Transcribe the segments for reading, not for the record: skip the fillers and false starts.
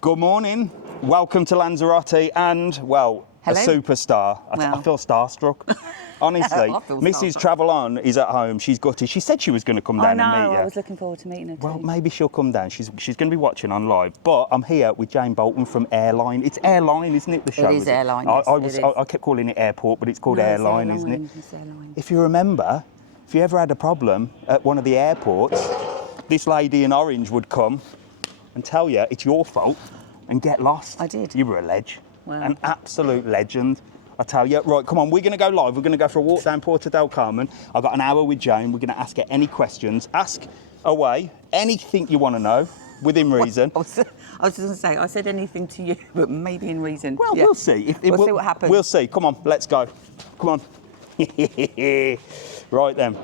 Good morning. Welcome to Lanzarote and, well, Hello. a superstar. I feel starstruck. Honestly, Mrs. Travel On is at home. She's gutted. She said she was going to come down and meet you. I was looking forward to meeting her too. Well, maybe she'll come down. She's going to be watching on live. But I'm here with Jane Boulton from Airline. It's Airline, isn't it, the show? It is Airline, yes, I kept calling it Airport, but it's called Airline, isn't it? It's Airline. If you remember, if you ever had a problem at one of the airports, this lady in orange would come and tell you it's your fault and get lost. I did. You were a ledge. Wow. An absolute legend. I tell you. Right, come on, we're going to go live. We're going to go for a walk down Puerto Del Carmen. I've got an hour with Jane. We're going to ask her any questions. Ask away anything you want to know, within reason. I was just going to say, I said anything to you, but maybe in reason. Well, we'll see. We'll see what happens. We'll see. Come on, let's go. Come on. Right then.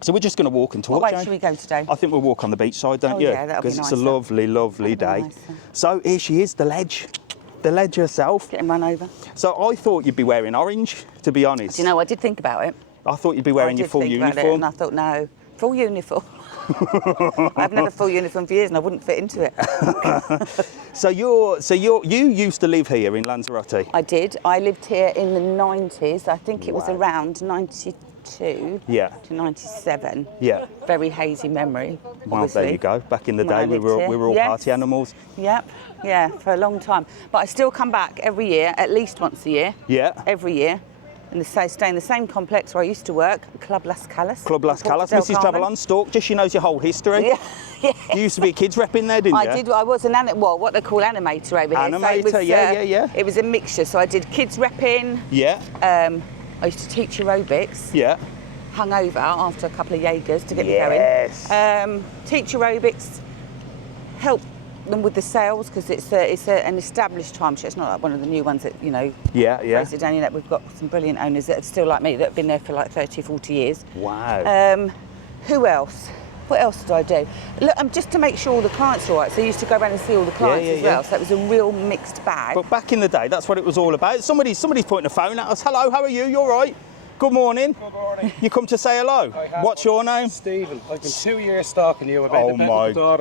So we're just going to walk and talk, What way Jane. should we go today? I think we'll walk on the beach side, don't you? Yeah, that'll be nice. Because it's a lovely, lovely day. Nicer. So here she is, the ledge herself. Getting run over. So I thought you'd be wearing orange, to be honest. Do you know, I did think about it. I thought you'd be wearing your full uniform. And I thought, no, full uniform. I've never full uniform for years and I wouldn't fit into it. So you used to live here in Lanzarote? I did. I lived here in the 90s. I think it was Wow. around 92 to 97. Yeah. Very hazy memory. Well, obviously. there you go. Back in the When I day, we lived were here. all Yes. party animals. Yep, yeah, for a long time. But I still come back every year, at least once a year. Yeah. Every year. And stay in the same complex where I used to work, Club Las Calas. Club Las Puerto Calas. Del Mrs. Carmen. Travel On stalked you. She knows your whole history. Yeah. You used to be a kids rep in there, didn't you? I did. I was what they call animator over here. Animator, so it was, yeah. It was a mixture. So I did kids repping. Yeah. I used to teach aerobics. Yeah. Hung over after a couple of Jaegers to get Yes. me going. Teach aerobics. Help them with the sales because it's an established timeshare. It's not like one of the new ones that, you know. Yeah. Raised it down, you know, we've got some brilliant owners that are still like me that have been there for like 30, 40 years. Wow. Who else? What else did I do? Look, just to make sure all the clients are all right. So I used to go around and see all the clients as well. So it was a real mixed bag. But back in the day, that's what it was all about. Somebody's pointing a phone at us. Hello, how are you? You all right? Good morning. Good morning. You come to say hello. What's your name? Stephen. I've been 2 years stalking you about Oh my God.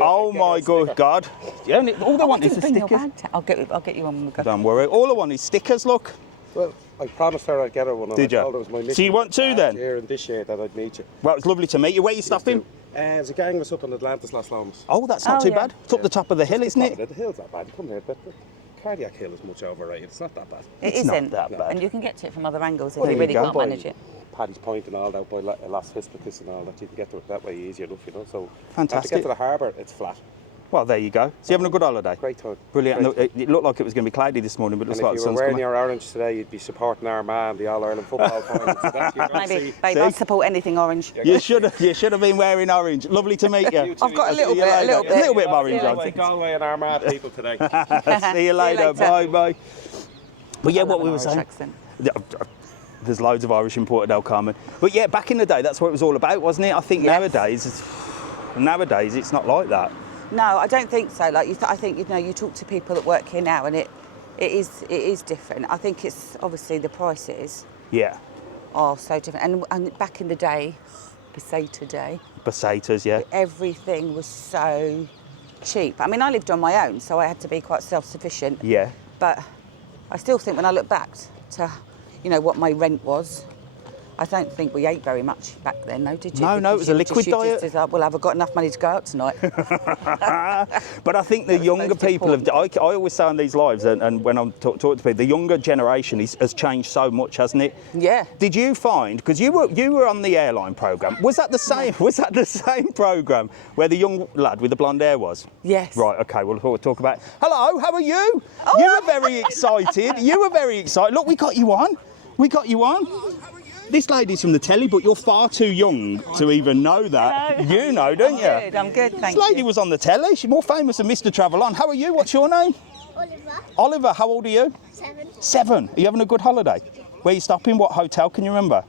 Oh my good God. Yeah, all they want is the stickers. I'll get you on when we go. Don't worry. All I want is stickers, look. Well, I promised her I'd get her one. And Did I you? told her it was my mission So you want two last then? Year and this year that I'd meet you. Well, it's lovely to meet you. Where are you stopping? There's a gang of us up in Atlantis Las Lomas. Oh, that's not Oh, too yeah. bad. It's up the top of the hill, isn't it? The hill's not bad. You come here, but the cardiac hill is much overrated. It's not that bad. It's not isn't. that bad. And you can get to it from other angles if Well, you there really you go. can't manage it. Paddy's Point and all that by Las Hispicus and all that. You can get to it that way easier enough, you know. So Fantastic. to get to the harbour, it's flat. Well, there you go. So you having a good holiday? Great time. Brilliant. Great. And it looked like it was going to be cloudy this morning, but it And looks like if the you were sun's wearing coming. your orange today, you'd be supporting Armagh, the All-Ireland football final. So that's, you don't Maybe, see. babe, I support anything orange. You should have been wearing orange. Lovely to meet you. I've got a little See you later. bit. A little bit of orange on. Galway and Armagh people today. See you later. Bye bye. But yeah, what we were saying. Accent. There's loads of Irish in Puerto Del Carmen. But yeah, back in the day, that's what it was all about, wasn't it? I think Yes. nowadays it's not like that. No, I don't think so. Like I think you talk to people that work here now, and it is different. I think it's obviously the prices Yeah. are so different. And back in the day, Peseta day, Pesetas, yeah. everything was so cheap. I mean, I lived on my own, so I had to be quite self-sufficient. Yeah. But I still think when I look back to, what my rent was, I don't think we ate very much back then, though, did you? No, it was a liquid diet. Well, have I got enough money to go out tonight? But I think the younger most people have. important. I always say on these lives, and when I'm talking to people, the younger generation has changed so much, hasn't it? Yeah. Did you find, because you were on the airline programme, was that the same? Was that the same programme where the young lad with the blonde hair was? Yes. Right. Okay. We'll talk about. Hello. How are you? Oh, you were very excited. You were very excited. Look, we got you on. This lady's from the telly, but you're far too young to even know that. Hello. You know, don't you? I'm good, thank This lady you. was on the telly. She's more famous than Mr. Travel On. How are you? What's your name? Oliver, Oliver. How old are you? 7. 7. Are you having a good holiday? Where are you stopping? What hotel? Can you remember?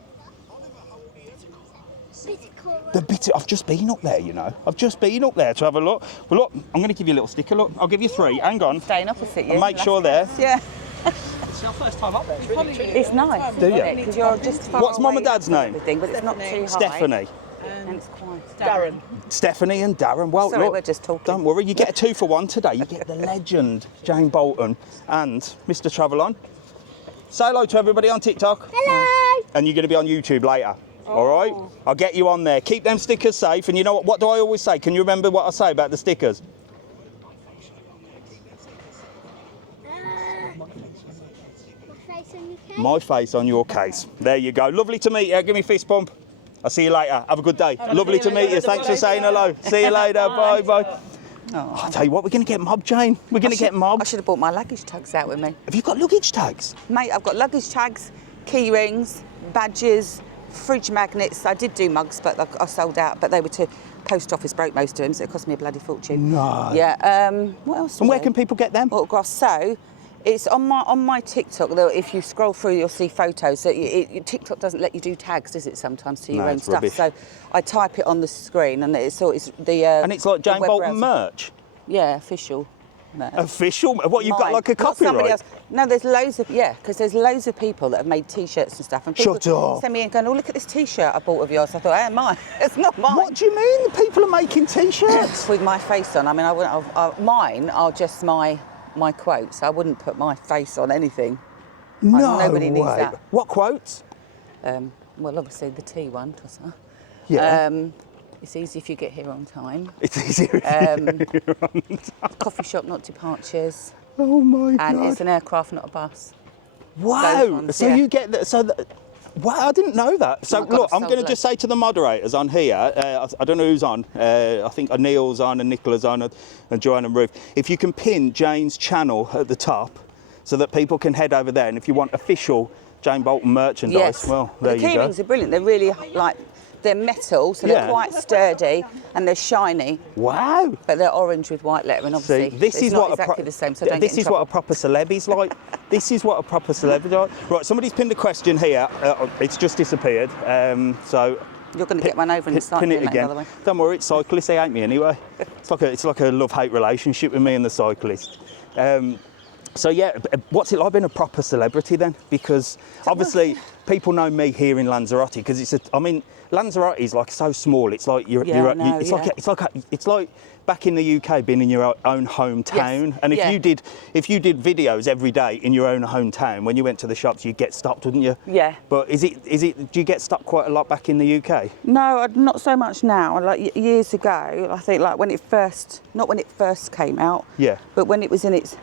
I've just been up there, I've just been up there to have a look. Well, look, I'm going to give you a little sticker. Look, I'll give you 3. Hang on. Staying opposite you. And make sure there. Yeah. It's your first time up there. It's nice, Do you? isn't it? Because you're just far What's Mum away and Dad's from name? everything, but it's not too high. Stephanie. And it's quiet. Darren. Stephanie and Darren. Well, Sorry, look, we're just talking. Don't worry, you get a 2 for 1 today. You get the legend, Jane Boulton, and Mr. Travelon. Say hello to everybody on TikTok. Hello. And you're going to be on YouTube later. All right? I'll get you on there. Keep them stickers safe. And you know what? What do I always say? Can you remember what I say about the stickers? My face on your case. There you go. Lovely to meet you. Give me a fist bump. I'll see you later. Have a good day. Lovely to meet you. Thanks for saying hello. See you later. Bye. Bye. Oh. I'll tell you what, we're going to get mobbed, Jane. We're going to get I mobbed. should have brought my luggage tags out with me. Have you got luggage tags? Mate, I've got luggage tags, key rings, badges, fridge magnets. I did do mugs, but I sold out. But they were to post office, broke most of them, so it cost me a bloody fortune. No. Yeah. What else? And where can people get them? Autographs. So, it's on my TikTok. Though, if you scroll through, you'll see photos. So TikTok doesn't let you do tags, does it? Sometimes to your own it's stuff. rubbish. So I type it on the screen, and it's the. And it's like the Jane web Boulton browser. merch. Yeah, official. merch. Official? What, you've got Mine, like a not somebody copyright? else. No, there's loads of, because there's loads of people that have made T-shirts and stuff. And people Shut up. send me in going, oh, look at this T-shirt I bought of yours. I thought, hey, mine. It's not mine. What do you mean people are making T-shirts? With my face on. I mean, mine are just my quotes. I wouldn't put my face on anything. No nobody way. needs that. What quotes? Well, obviously the T one, Tosser. Yeah. It's easy if you get here on time. It's easier. Coffee shop, not departures. Oh my God. And it's an aircraft, not a bus. Those Wow. ones, So yeah. you get that. Wow, I didn't know that. So Oh, God, look, I've I'm going to sold just say to the moderators on here, I don't know who's on, I think Neil's on and Nicola's on and Joanne and Ruth. If you can pin Jane's channel at the top so that people can head over there, and if you want official Jane Boulton merchandise, Yes. well, there the you key go. rings are brilliant. They're really they're metal, so Yeah. they're quite sturdy and they're shiny, Wow. but they're orange with white lettering. See, Obviously, this it's is not what exactly the same. So don't this get in is what a trouble. proper celeb is like. This is what a proper celeb is like. Right, somebody's pinned a question here. It's just disappeared. So You're going to get one over in the pin it cycling lane, again. by the way. Don't worry, it's cyclists. They hate me anyway. It's like a love-hate relationship with me and the cyclist. So yeah, what's it like being a proper celebrity then? Because obviously people know me here in Lanzarote because Lanzarote is like so small. It's like it's like back in the UK being in your own hometown. Yes, And yeah. if you did videos every day in your own hometown, when you went to the shops, you'd get stopped, wouldn't you? Yeah. But do you get stopped quite a lot back in the UK? No, not so much now. Like years ago, I think like not when it first came out. Yeah. But when it was in its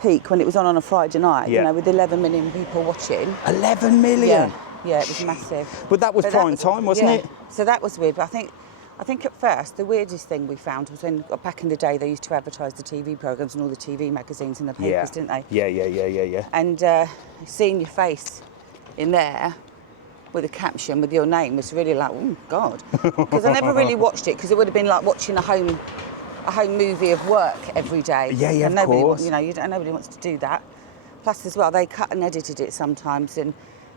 peak, when it was on a Friday night, Yeah. with 11 million people watching. 11 million. Yeah, it was massive. But that was prime time, wasn't it? So that was weird. But I think at first the weirdest thing we found was when back in the day they used to advertise the TV programmes and all the TV magazines in the papers, didn't they? Yeah. And seeing your face in there with a caption with your name was really like, oh God, because I never really watched it because it would have been like watching a home movie of work every day. Yeah, and of nobody course. Nobody wants to do that. Plus, as well, they cut and edited it sometimes, and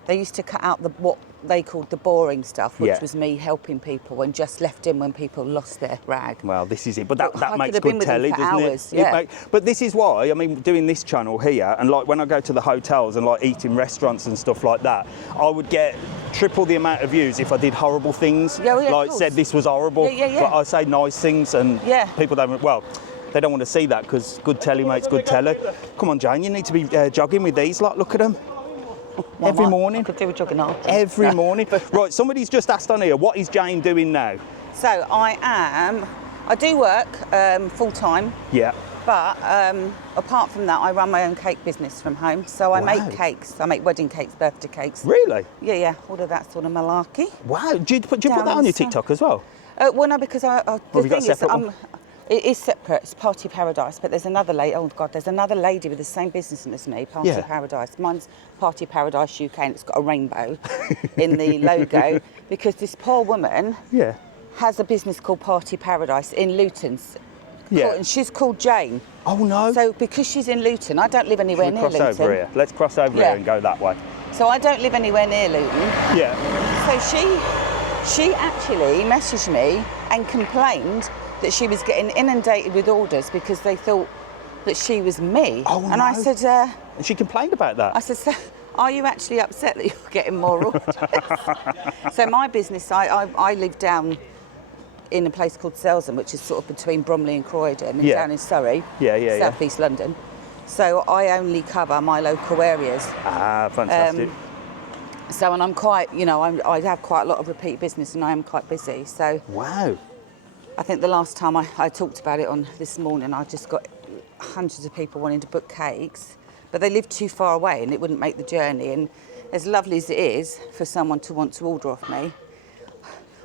they used to cut out what they called the boring stuff, which Yeah. was me helping people and just left in when people lost their rag. Well, this is it. But that I makes could have been good with them telly, for doesn't hours, it? yeah. But this is why, doing this channel here, and like when I go to the hotels and like eat in restaurants and stuff like that, I would get triple the amount of views if I did horrible things. Yeah, of like course. said this was horrible. Yeah. But I say nice things and people don't, they don't want to see that because good telly makes good telly. Come on, Jane, you need to be jogging with these lot. Look at them. Every morning. I could do a jogging after. Every morning. Right, somebody's just asked on here, what is Jane doing now? So I do work full time. Yeah. But apart from that, I run my own cake business from home. So I Wow. make cakes. I make wedding cakes, birthday cakes. Really? Yeah, all of that sort of malarkey. Wow. Do you put that Down on your the side. TikTok as well? Well, no, because the have you got a thing is, separate one? it is separate. It's Party Paradise, but there's another lady. Oh God, there's another lady with the same business as me, Party Yeah. Paradise. Mine's Party Paradise UK, and it's got a rainbow in the logo because this poor woman Yeah. has a business called Party Paradise in Luton's. Yeah. And she's called Jane. Oh no. So because she's in Luton, I don't live anywhere Should we near cross Luton. over here? Let's cross over Yeah. here and go that way. So I don't live anywhere near Luton. Yeah. So she actually messaged me and complained that she was getting inundated with orders because they thought that she was me. Oh, and I no. said, And she complained about that. I said, so are you actually upset that you're getting more orders? So my business, I live down in a place called Selsdon, which is sort of between Bromley and Croydon, and Yeah. down in Surrey, Yeah. South East London. So I only cover my local areas. Ah, fantastic. So, and I'm quite, I have quite a lot of repeat business, and I am quite busy. So Wow. I think the last time I talked about it on this morning, I just got hundreds of people wanting to book cakes, but they live too far away and it wouldn't make the journey. And as lovely as it is for someone to want to order off me,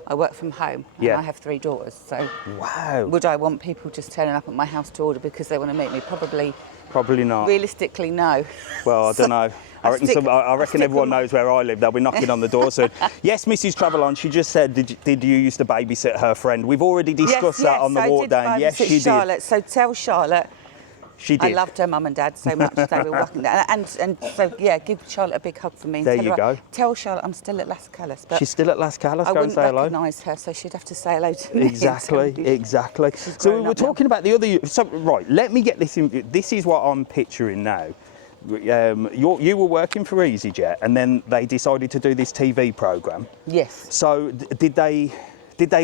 I work from home and Yeah. I have 3 daughters. So Wow. would I want people just turning up at my house to order because they want to meet me? Probably not. Realistically, no. Well, I don't know. I reckon stick everyone with my- knows where I live. They'll be knocking on the door soon. Yes, Mrs. Travel On, she just said, did you used to babysit her friend? We've already discussed that on the I walk did down. Yes, babysit she Charlotte. did. So tell Charlotte She did. I loved her mum and dad so much. They were working there. And so, yeah, give Charlotte a big hug for me. And There tell you her, go. Tell Charlotte I'm still at Las Callas. But She's still at Las Callas. I Go and wouldn't say hello. recognise her, so she'd have to say hello to me. Exactly, exactly. So we grown were up now. talking about the other. So right, let me get this in. This is what I'm picturing now. You were working for EasyJet, and then they decided to do this TV program. Yes. So did they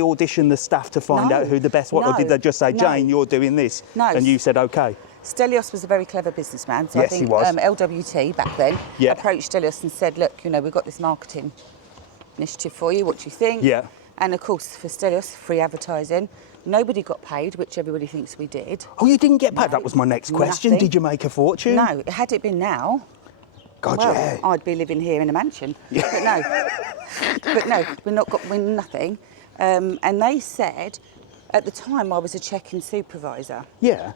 audition the staff to find No. out who the best was, or No. did they just say, No. Jane, you're doing this, No. and you said okay? Stelios was a very clever businessman. So Yes, I he think was. LWT back then Yeah. approached Stelios and said, look, we've got this marketing initiative for you. What do you think? Yeah. And of course, for Stelios, free advertising. Nobody got paid, which everybody thinks we did. Oh, you didn't get paid. No, That was my next question. nothing. Did you make a fortune? No, had it been now, God, well, yeah. I'd be living here in a mansion. But no, we're nothing. And they said, at the time I was a check-in supervisor, Yeah.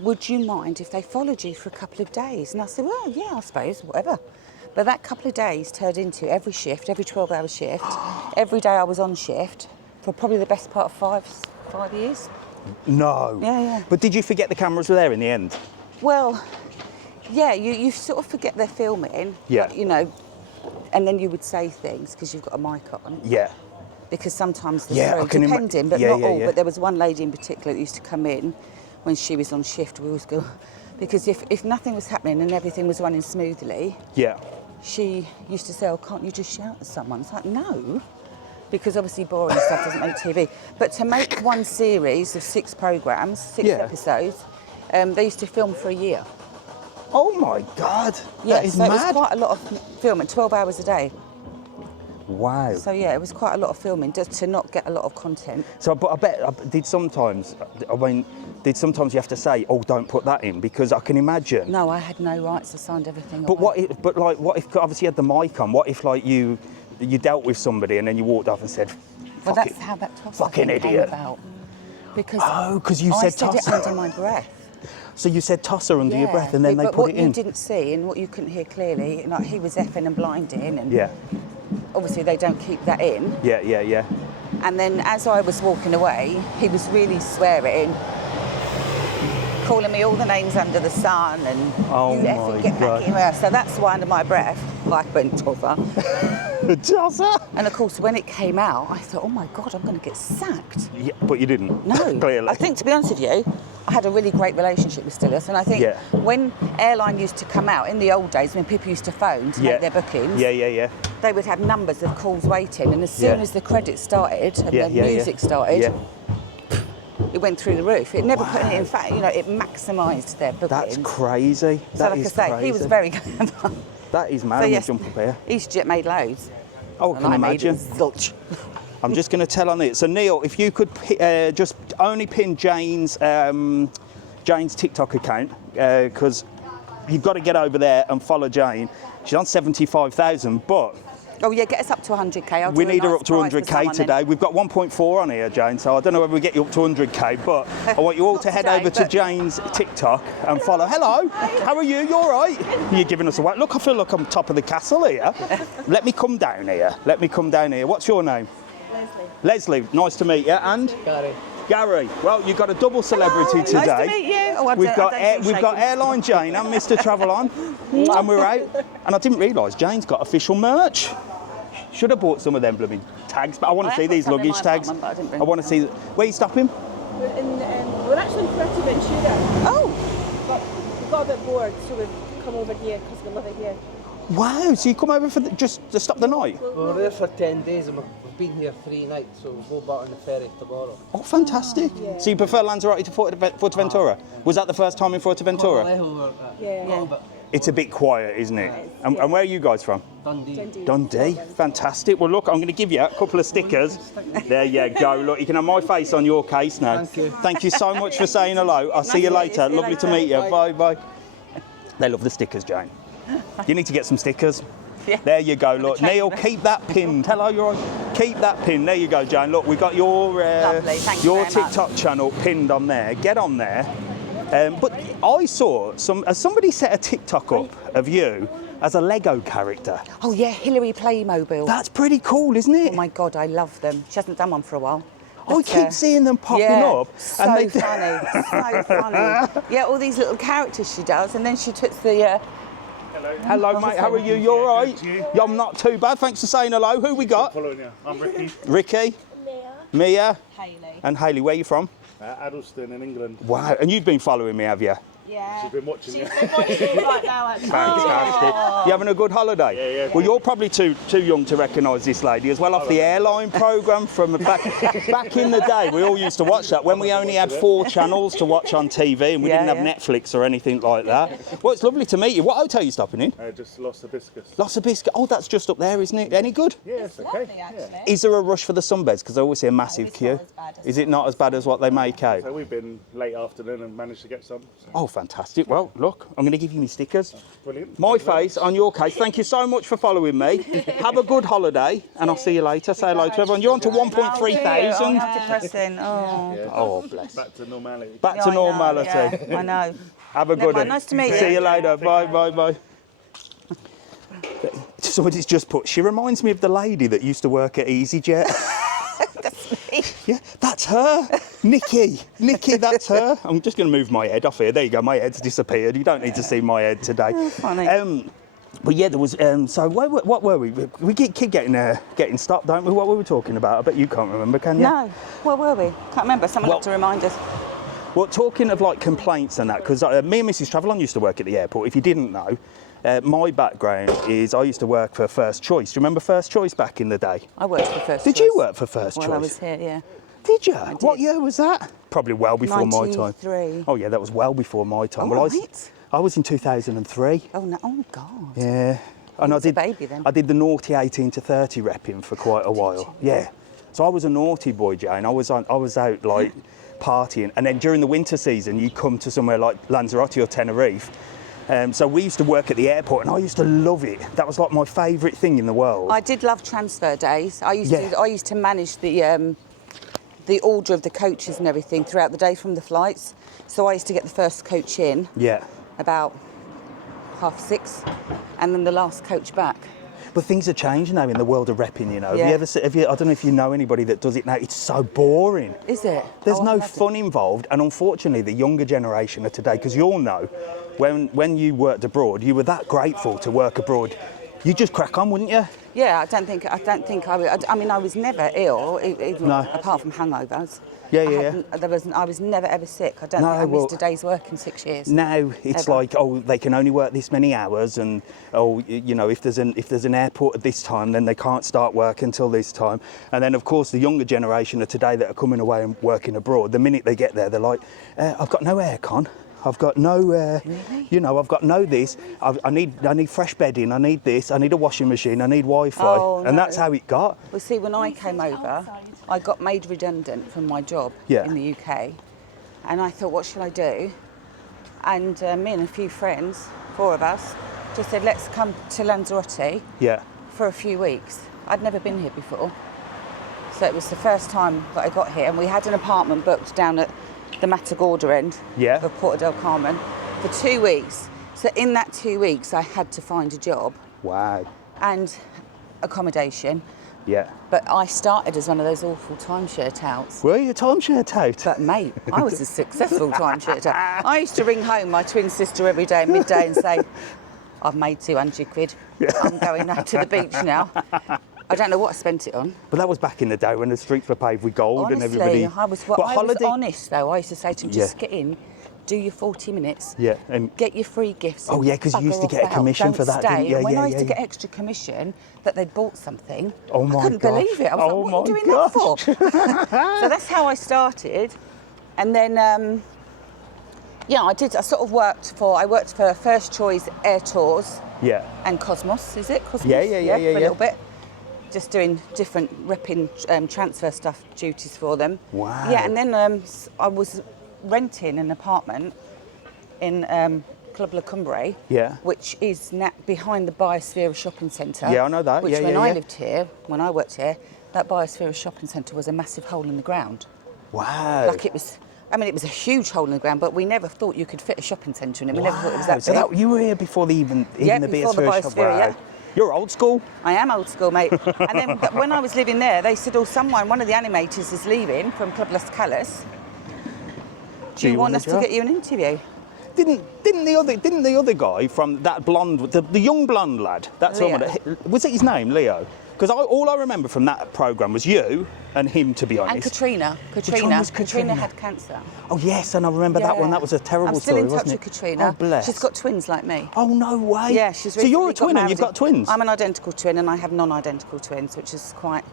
would you mind if they followed you for a couple of days? And I said, well, yeah, I suppose, whatever. But that couple of days turned into every shift, every 12-hour shift. Every day I was on shift for probably the best part of five years. No. Yeah. But did you forget the cameras were there in the end? Well, yeah, you sort of forget they're filming. Yeah. But, and then you would say things because you've got a mic on. Yeah. Because sometimes the Yeah, crew, I can depending, but yeah, not yeah, all. yeah. But there was one lady in particular that used to come in when she was on shift. We always go, because if nothing was happening and everything was running smoothly, Yeah. she used to say, oh, can't you just shout at someone? It's like, no, because obviously boring stuff doesn't make TV. But to make one series of 6 programmes, 6 Yeah. episodes, they used to film for a year. Oh my God. Yeah, That is so it was mad. quite a lot of filming, 12 hours a day. Wow. So yeah, it was quite a lot of filming just to not get a lot of content. So, but I bet did sometimes you have to say, oh, don't put that in, because I can imagine. No, I had no rights. I signed everything But away. what if obviously you had the mic on? What if you dealt with somebody and then you walked off and said, Well, "Fuck that's it." how that toss Fucking came idiot. about. Because Oh, 'cause you I said said it tosser. under my breath. So you said tosser under your Yeah, breath and then they but put what it you in. didn't see and what you couldn't hear clearly, like he was effing and blinding, and Yeah. obviously they don't keep that in. Yeah. And then as I was walking away, he was really swearing, calling me all the names under the sun, and Oh you my effing get God. back in here. So that's why under my breath I went tosser. Tosser. And of course, when it came out, I thought, oh my God, I'm going to get sacked. Yeah, but you didn't. No, Clearly. I think, to be honest with you, I had a really great relationship with Stelios, and I think Yeah. when airline used to come out in the old days, when people used to phone to make their bookings, Yeah. they would have numbers of calls waiting, and as soon Yeah. as the credits started and Yeah, the yeah, music yeah. started, Yeah. it went through the roof. It never put Wow. in fact, it maximised their bookings. That's crazy. So That like is I say, crazy. he was very clever. That is mad. So when yes, you jump up here. EasyJet made loads. Oh, I and can I imagine. made zilch. I'm just going to tell on it. So Neil, if you could just only pin Jane's TikTok account, because you've got to get over there and follow Jane. She's on 75,000, but Oh yeah, get us up to 100k. I'll we do a need her nice up to prize for 100k someone then. today. We've got 1.4 on here, Jane, so I don't know whether we get you up to 100k, but I want you all Not to head today, over to but- Jane's TikTok and follow. Hello, how are you? You all right? You're giving us a whack. Look, I feel like I'm top of the castle here. Let me come down here. What's your name? Leslie, nice to meet you. And? Gary. Well, you've got a double celebrity today. Nice to meet you. Oh, We've got Airline Jane and Mr. Travel On, and we're out. And I didn't realise Jane's got official merch. Should have bought some of them blooming tags, but I want to I see have got these some in luggage my tags. apartment, but I didn't bring I want to see. Where are you stopping? We're actually in Puerto Ventura, Oh, but we got a bit bored, so we've come over here because we love it here. Wow, so you come over for just to stop the night? We were there for 10 days and we've been here 3 nights, so we'll go back on the ferry tomorrow. Oh, fantastic. So you prefer Lanzarote to Fuerteventura? Was that the first time in Fuerteventura? Yeah. It's a bit quiet, isn't it? And where are you guys from? Dundee. Dundee. Fantastic. Well, look, I'm going to give you a couple of stickers. There you go. Look, you can have my face on your case now. Thank you. Thank you so much for saying hello. I'll see you later. Lovely to meet you. Bye, bye. They love the stickers, Jane. You need to get some stickers. Yeah. There you go. Look, Neil, keep that pinned. Hello, you're on. Keep that pinned. There you go, Jane. Look, we've got your Lovely. Thank you your very much. TikTok channel pinned on there. Get on there. But I saw somebody set a TikTok up of you as a Lego character. Oh yeah, Hillary Playmobil. That's pretty cool, isn't it? Oh my God, I love them. She hasn't done one for a while. I But, keep seeing them popping yeah, up. So and they funny, so funny. Yeah, all these little characters she does, and then she puts the. Hello, mate. How are you? You all right? Yeah, I'm not too bad. Thanks for saying hello. Who we got? Following you. I'm Ricky. Ricky, Mia, Hayley. and Hayley. Where are you from? Addleston in England. Wow. And you've been following me, have you? Yeah. She's been watching you. She's been watching right now, actually. Fantastic. You having a good holiday? Yeah. Well, you're probably too young to recognise this lady as well off the airline programme from back in the day. We all used to watch that when we only had 4 channels to watch on TV and we Yeah, didn't have Netflix or anything like that. Well, it's lovely to meet you. What hotel are you stopping in? Just Los Hibiscus. Los Hibiscus. Oh, that's just up there, isn't it? Any good? Yeah, it's okay. Lovely, actually. Is there a rush for the sunbeds? Because I always see a massive it's queue. not as bad as Is it not as bad as what they make out? So we've been late afternoon and managed to get some. So Oh, fantastic. Well, look, I'm going to give you my stickers. brilliant. My face on your case. Thank you so much for following me. Have a good holiday, and I'll see you later. Say hello to everyone. You're on to 1.3 thousand. How depressing. Oh. Yeah. Oh, bless. Back to normality. Back to I know, normality. yeah, I know. Have a Never good mind. one. Nice to meet you. See you later. Bye, bye, bye. Somebody's just put, she reminds me of the lady that used to work at EasyJet. Yeah, that's her. Nikki, that's her. I'm just going to move my head off here. There you go, my head's disappeared. You don't need to see my head today. Funny. But yeah, there was, so what were we? We keep getting stopped, don't we? What were we talking about? I bet you can't remember, can you? No. Where were we? Can't remember. Someone Well- had to remind us. Well, talking of like complaints and that, because me and Mrs. Travelon used to work at the airport. If you didn't know, my background is I used to work for First Choice. Do you remember First Choice back in the day? I worked for First Did Choice. you work for First While Choice? I was here, yeah. Did you? did. What year was that? Probably well before my time. 93. Oh yeah, that was well before my time. Oh, well, right. I was in 2003. Oh no! Oh God. Yeah. And was a baby then. I did the naughty 18 to 30 repping for quite a while. Yeah. So I was a naughty boy, Jane. I was out like partying, and then during the winter season, you come to somewhere like Lanzarote or Tenerife. So we used to work at the airport, and I used to love it. That was like my favourite thing in the world. I did love transfer days. I used to manage the order of the coaches and everything throughout the day from the flights. So I used to get the first coach in Yeah. about 6:30, and then the last coach back. But things are changing now in the world of repping, you know. Yeah. Have you, I don't know if you know anybody that does it now. It's so boring. Is it? There's Oh, no I loved it. fun involved, and unfortunately, the younger generation of today, because you'll know, when you worked abroad, you were that grateful to work abroad. You just crack on, wouldn't you? Yeah, I don't think I would. I mean, I was never ill, even No. apart from hangovers. Yeah, I was never ever sick. I don't No, think I missed well- a day's work in 6 years. Now it's Ever. like, oh, they can only work this many hours, and you know, if there's an airport at this time, then they can't start work until this time. And then, of course, the younger generation of today that are coming away and working abroad, the minute they get there, they're like, I've got no aircon. I've got no, you know, I've got no this. I need fresh bedding. I need this. I need a washing machine. I need Wi-Fi, Oh, and no. that's how it got. Well, see, when I came over, I got made redundant from my job Yeah. in the UK, and I thought, what should I do? And me and a few friends, 4 of us, just said, let's come to Lanzarote Yeah. for a few weeks. I'd never been here before, so it was the first time that I got here, and we had an apartment booked down at the Matagorda end Yeah. of Puerto Del Carmen for 2 weeks. So in that 2 weeks, I had to find a job Wow. and accommodation. Yeah. But I started as one of those awful timeshare touts. Were you a timeshare tout? But mate, I was a successful timeshare tout. I used to ring home my twin sister every day at midday and say, I've made 200 quid. I'm going out to the beach now. I don't know what I spent it on. But that was back in the day when the streets were paved with gold and Honestly, everybody. I was But holiday- honest though. I used to say to him, just Yeah. get in, do your 40 minutes. Yeah, and Get your free gifts. Oh, and yeah, 'cause you used bugger to get off a commission out. for Don't that, didn't stay. you? And when Yeah, I used to yeah, get yeah. extra commission that they'd bought something, Oh my I couldn't gosh. believe it. I was Oh like, what are you my doing that for? So that's how I started. And then, yeah, I sort of worked for First Choice Air Tours Yeah. and Cosmos, is it? Cosmos? Yeah, for a little bit. Just doing different repping transfer stuff duties for them. Wow. Yeah, and then I was renting an apartment in Club La Cumbre, Yeah. which is behind the Biosphere Shopping Centre. Yeah, I know that. Which Yeah, when yeah, I yeah. lived here, when I worked here, that Biosphere Shopping Centre was a massive hole in the ground. Wow. Like it was a huge hole in the ground, but we never thought you could fit a shopping centre in it. We never thought it was that So big. you were here before even Yeah, the before the Biosphere shop. Biosphere, yeah. You're old school. I am old school, mate. And then when I was living there, they said, one of the animators is leaving from Club Las Calas. Do you want us to get you an interview? Didn't the other guy from that blonde, the young blonde lad? That's Leo. was it his name, Leo? Because all I remember from that programme was you and him, to be honest. And Katrina. Which one was Katrina? Katrina had cancer. Oh yes, and I remember that one. That was a terrible I'm still story, in touch wasn't with it? Katrina. Oh bless. She's got twins like me. Oh no way. Yeah, she's So you're a recently got twin and you've married. got twins. I'm an identical twin and I have non-identical twins, which is quite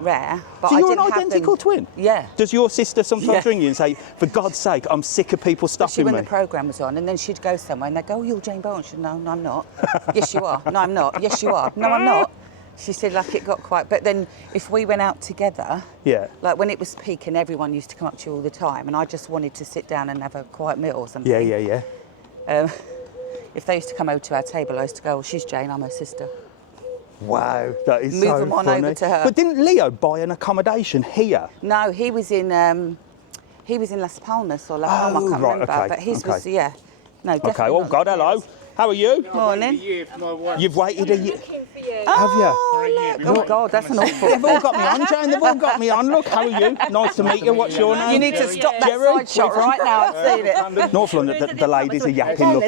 rare. But So I you're an didn't have identical them. twin? Yeah. Does your sister sometimes Yeah. ring you and say, for God's sake, I'm sick of people Especially stopping when me? the programme was on, and then she'd go somewhere and they'd go, oh, you're Jane Boulton. She'd, no, I'm not. Yes, you are. No, I'm not. Yes, you are. No, I'm not. She said, like, it got quite... But then if we went out together, Yeah. like when it was peak and everyone used to come up to you all the time, and I just wanted to sit down and have a quiet meal or something. Yeah. If they used to come over to our table, I used to go, well, she's Jane, I'm her sister. Wow, that is Move so them on funny. over to her. But didn't Leo buy an accommodation here? No, he was in Las Palmas or La Palma, I can't right, remember. okay, But his okay. was, yeah. No, definitely Okay, oh not. God, hello. How are you? Morning. You've waited a year. Oh, look. Oh, God, that's an awful... They've all got me on, Jane. They've all got me on. Look, how are you? Nice to meet you. What's your name? You need to stop that Jerry? side shot right now. I've seen it. North London, the ladies are yapping.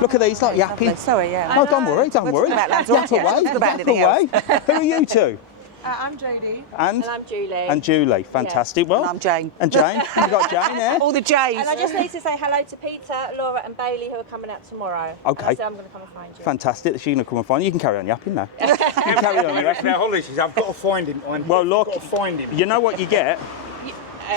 Look at these, like yapping. Sorry, yeah. No, don't worry, don't We're worry. talking about Lanzarote, Yap away, talking about yap anything away. Who are you two? I'm Jodie. And? I'm Julie. And Julie, fantastic. Well, And I'm Jane. And Jane, you got Jane there. All the J's. And I just need to say hello to Peter, Laura and Bailey who are coming out tomorrow. Okay. And so I'm going to come and find you. Fantastic. She's going to come and find you. You can carry on yapping now. You can carry on yapping. Now, holidays, I've got to find him. Well, look, I've got to find him. you know what you get?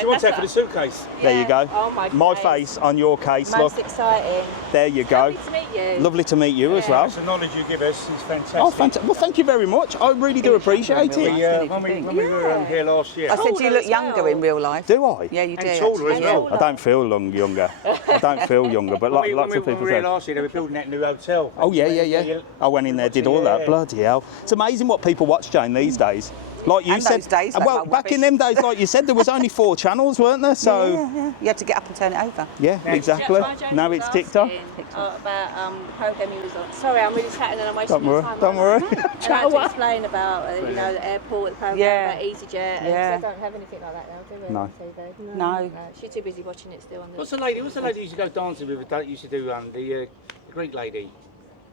She wants that for the suitcase. There you go. Oh my My face. face on your case, Most look. exciting. There you go. Lovely to meet you. Lovely to meet you as well. The knowledge you give us is fantastic. Oh, fantastic. Well, thank you very much. I really do appreciate it. When we were here last year. I said, do you look as younger well. in real life? Do I? Yeah, you do. And taller as actually, well. yeah. I don't feel younger. I don't feel younger, but When lots we of people were here say. last year, they were building that new hotel. Oh, yeah. I went in there, did all that. Bloody hell. It's amazing what people watch, Jane, these days. Like you And said, those days, well, that back in them days, like you said, there was only 4 channels, weren't there? So, Yeah. You had to get up and turn it over. yeah, exactly. Now it's TikTok. About the programme he was on. Sorry, I'm really chatting and I'm wasting Don't your worry, time. don't worry. And I had to explain about the airport, the programme, Yeah. about EasyJet. Yeah. And 'cause I don't have anything like that now, do we? No. On TV? No. She's too busy watching it still on the... What's the lady who used to go dancing with? That used to do the Greek lady.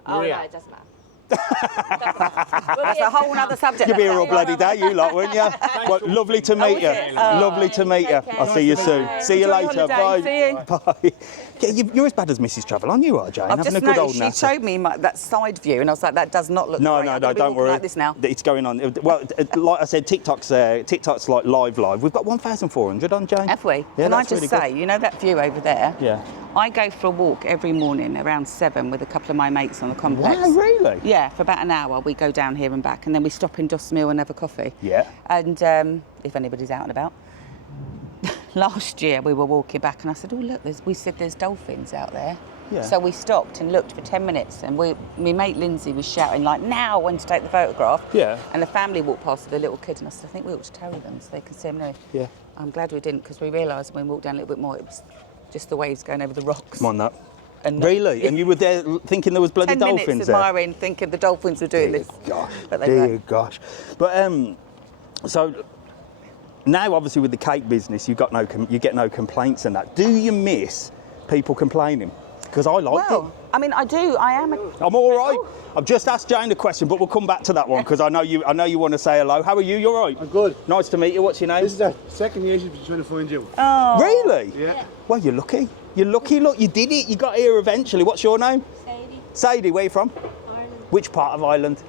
Oh, Maria. no, it doesn't matter. That's a whole other subject. You'll be here all bloody day, you lot, won't you? Well, lovely to meet you. Lovely to meet you. I'll see you soon. See you Enjoy later. your Bye. holiday. Bye. Yeah, you're as bad as Mrs. Travel, aren't you, Jane? I've Having just a good old noticed she natter. showed me that side view, and I was like, that does not look No, great. no, I'm no, gonna be don't walking worry. like this now. It's going on. Well, like I said, TikTok's like live. We've got 1,400 on, Jane. Have we? Yeah, Can I that's just really say, good. you know that view over there? Yeah. I go for a walk every morning around 7 with a couple of my mates on the complex. Wow, really? Yeah, for about an hour we go down here and back, and then we stop in Dustmill and have a coffee. Yeah. And if anybody's out and about. Last year we were walking back and I said, oh look, we said there's dolphins out there. Yeah. So we stopped and looked for 10 minutes, and my mate Lindsay was shouting like, now, when to take the photograph. Yeah. And the family walked past with a little kid, and I said, I think we ought to tell them so they can see them now. Yeah. I'm glad we didn't, because we realised when we walked down a little bit more, it was just the waves going over the rocks. Come on, that. And Really? And you were there thinking there was bloody 10 dolphins minutes there? admiring, thinking the dolphins were doing this. Gosh, But they dear weren't. gosh. But so now, obviously, with the cake business, you get no complaints and that. Do you miss people complaining? Because I liked it. Well, I mean, I do. I am. I'm all right. I've just asked Jane a question, but we'll come back to that one because I know you want to say hello. How are you? You're right. I'm good. Nice to meet you. What's your name? This is the second year she's been trying to find you. Oh. Really? Yeah. Well, you're lucky. You're lucky, look, you did it. You got here eventually. What's your name? Sadie. Sadie, where are you from? Ireland. Which part of Ireland?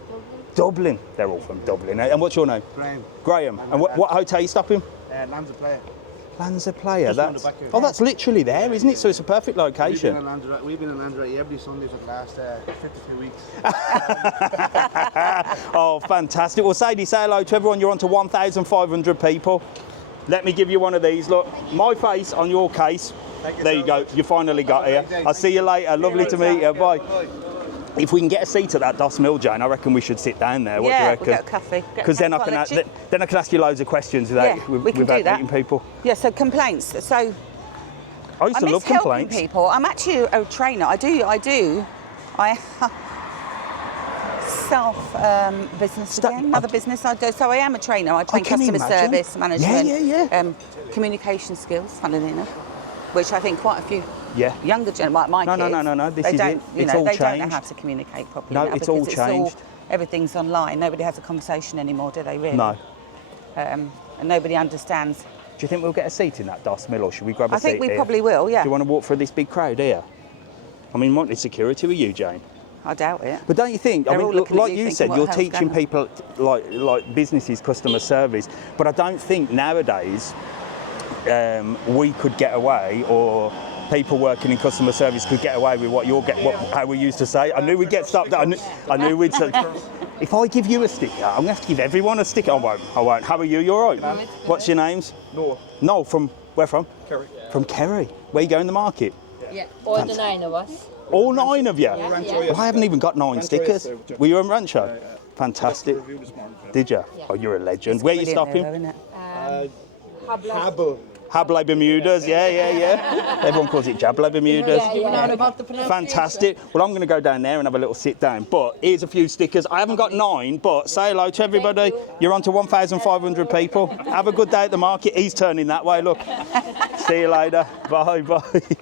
Dublin. They're all from Dublin. And what's your name? Graham. Graham. And what hotel are you stopping? Lanzarote. Lanzarote. Just round That's, the back here. oh, that's literally there, isn't it? So it's a perfect location. We've been in Lanzarote every Sunday for the last 52 weeks. Oh, fantastic. Well, Sadie, say hello to everyone. You're on to 1,500 people. Let me give you one of these. Look, my face on your case. There you go. You finally got here. I'll see you later. Lovely to meet you. Bye. If we can get a seat at that DOS Mill, Jane, I reckon we should sit down there. What do you reckon? We'll get a coffee. Because then I can ask you loads of questions without, we can without do that. meeting people. Yeah, so complaints. So I used I to miss love helping complaints. people. I'm actually a trainer. I business again, another business I do. So I am a trainer. I train can customer imagine. service, management, Yeah. communication skills, funnily enough, which I think quite a few younger generation, like my No. kids, This they is don't, it. It's all they don't know changed. how to communicate properly. No, now it's all because changed. Everything's online. Nobody has a conversation anymore, do they? Really? No. And nobody understands. Do you think we'll get a seat in that DOS Mill, or should we grab a seat I think we here? probably will. Yeah. Do you want to walk through this big crowd here? I mean, might need security with you, Jane. I doubt it. But don't you think? They're all looking at like you you thinking, said, what you're the hell's teaching going people like businesses customer service. But I don't think nowadays we could get away, or people working in customer service could get away with how we used to say. I knew we'd get stopped. I knew we'd say, if I give you a sticker, I'm going to have to give everyone a sticker. I won't. How are you? You all right? What's your names? Noah. No, from where from? Kerry. From Kerry. Where you going to market? Yeah, all the 9 of us. All 9 of you? Yeah. Well, I haven't even got 9 stickers. Were you in Rancho? Fantastic. Did you? Yeah. Oh, you're a legend. Where are you stopping? Habla Bermudas, yeah. Everyone calls it Jabla Bermudas. Fantastic. Well, I'm going to go down there and have a little sit down. But here's a few stickers. I haven't got 9, but say hello to everybody. You're on to 1,500 people. Have a good day at the market. He's turning that way, look. See you later. Bye. Right.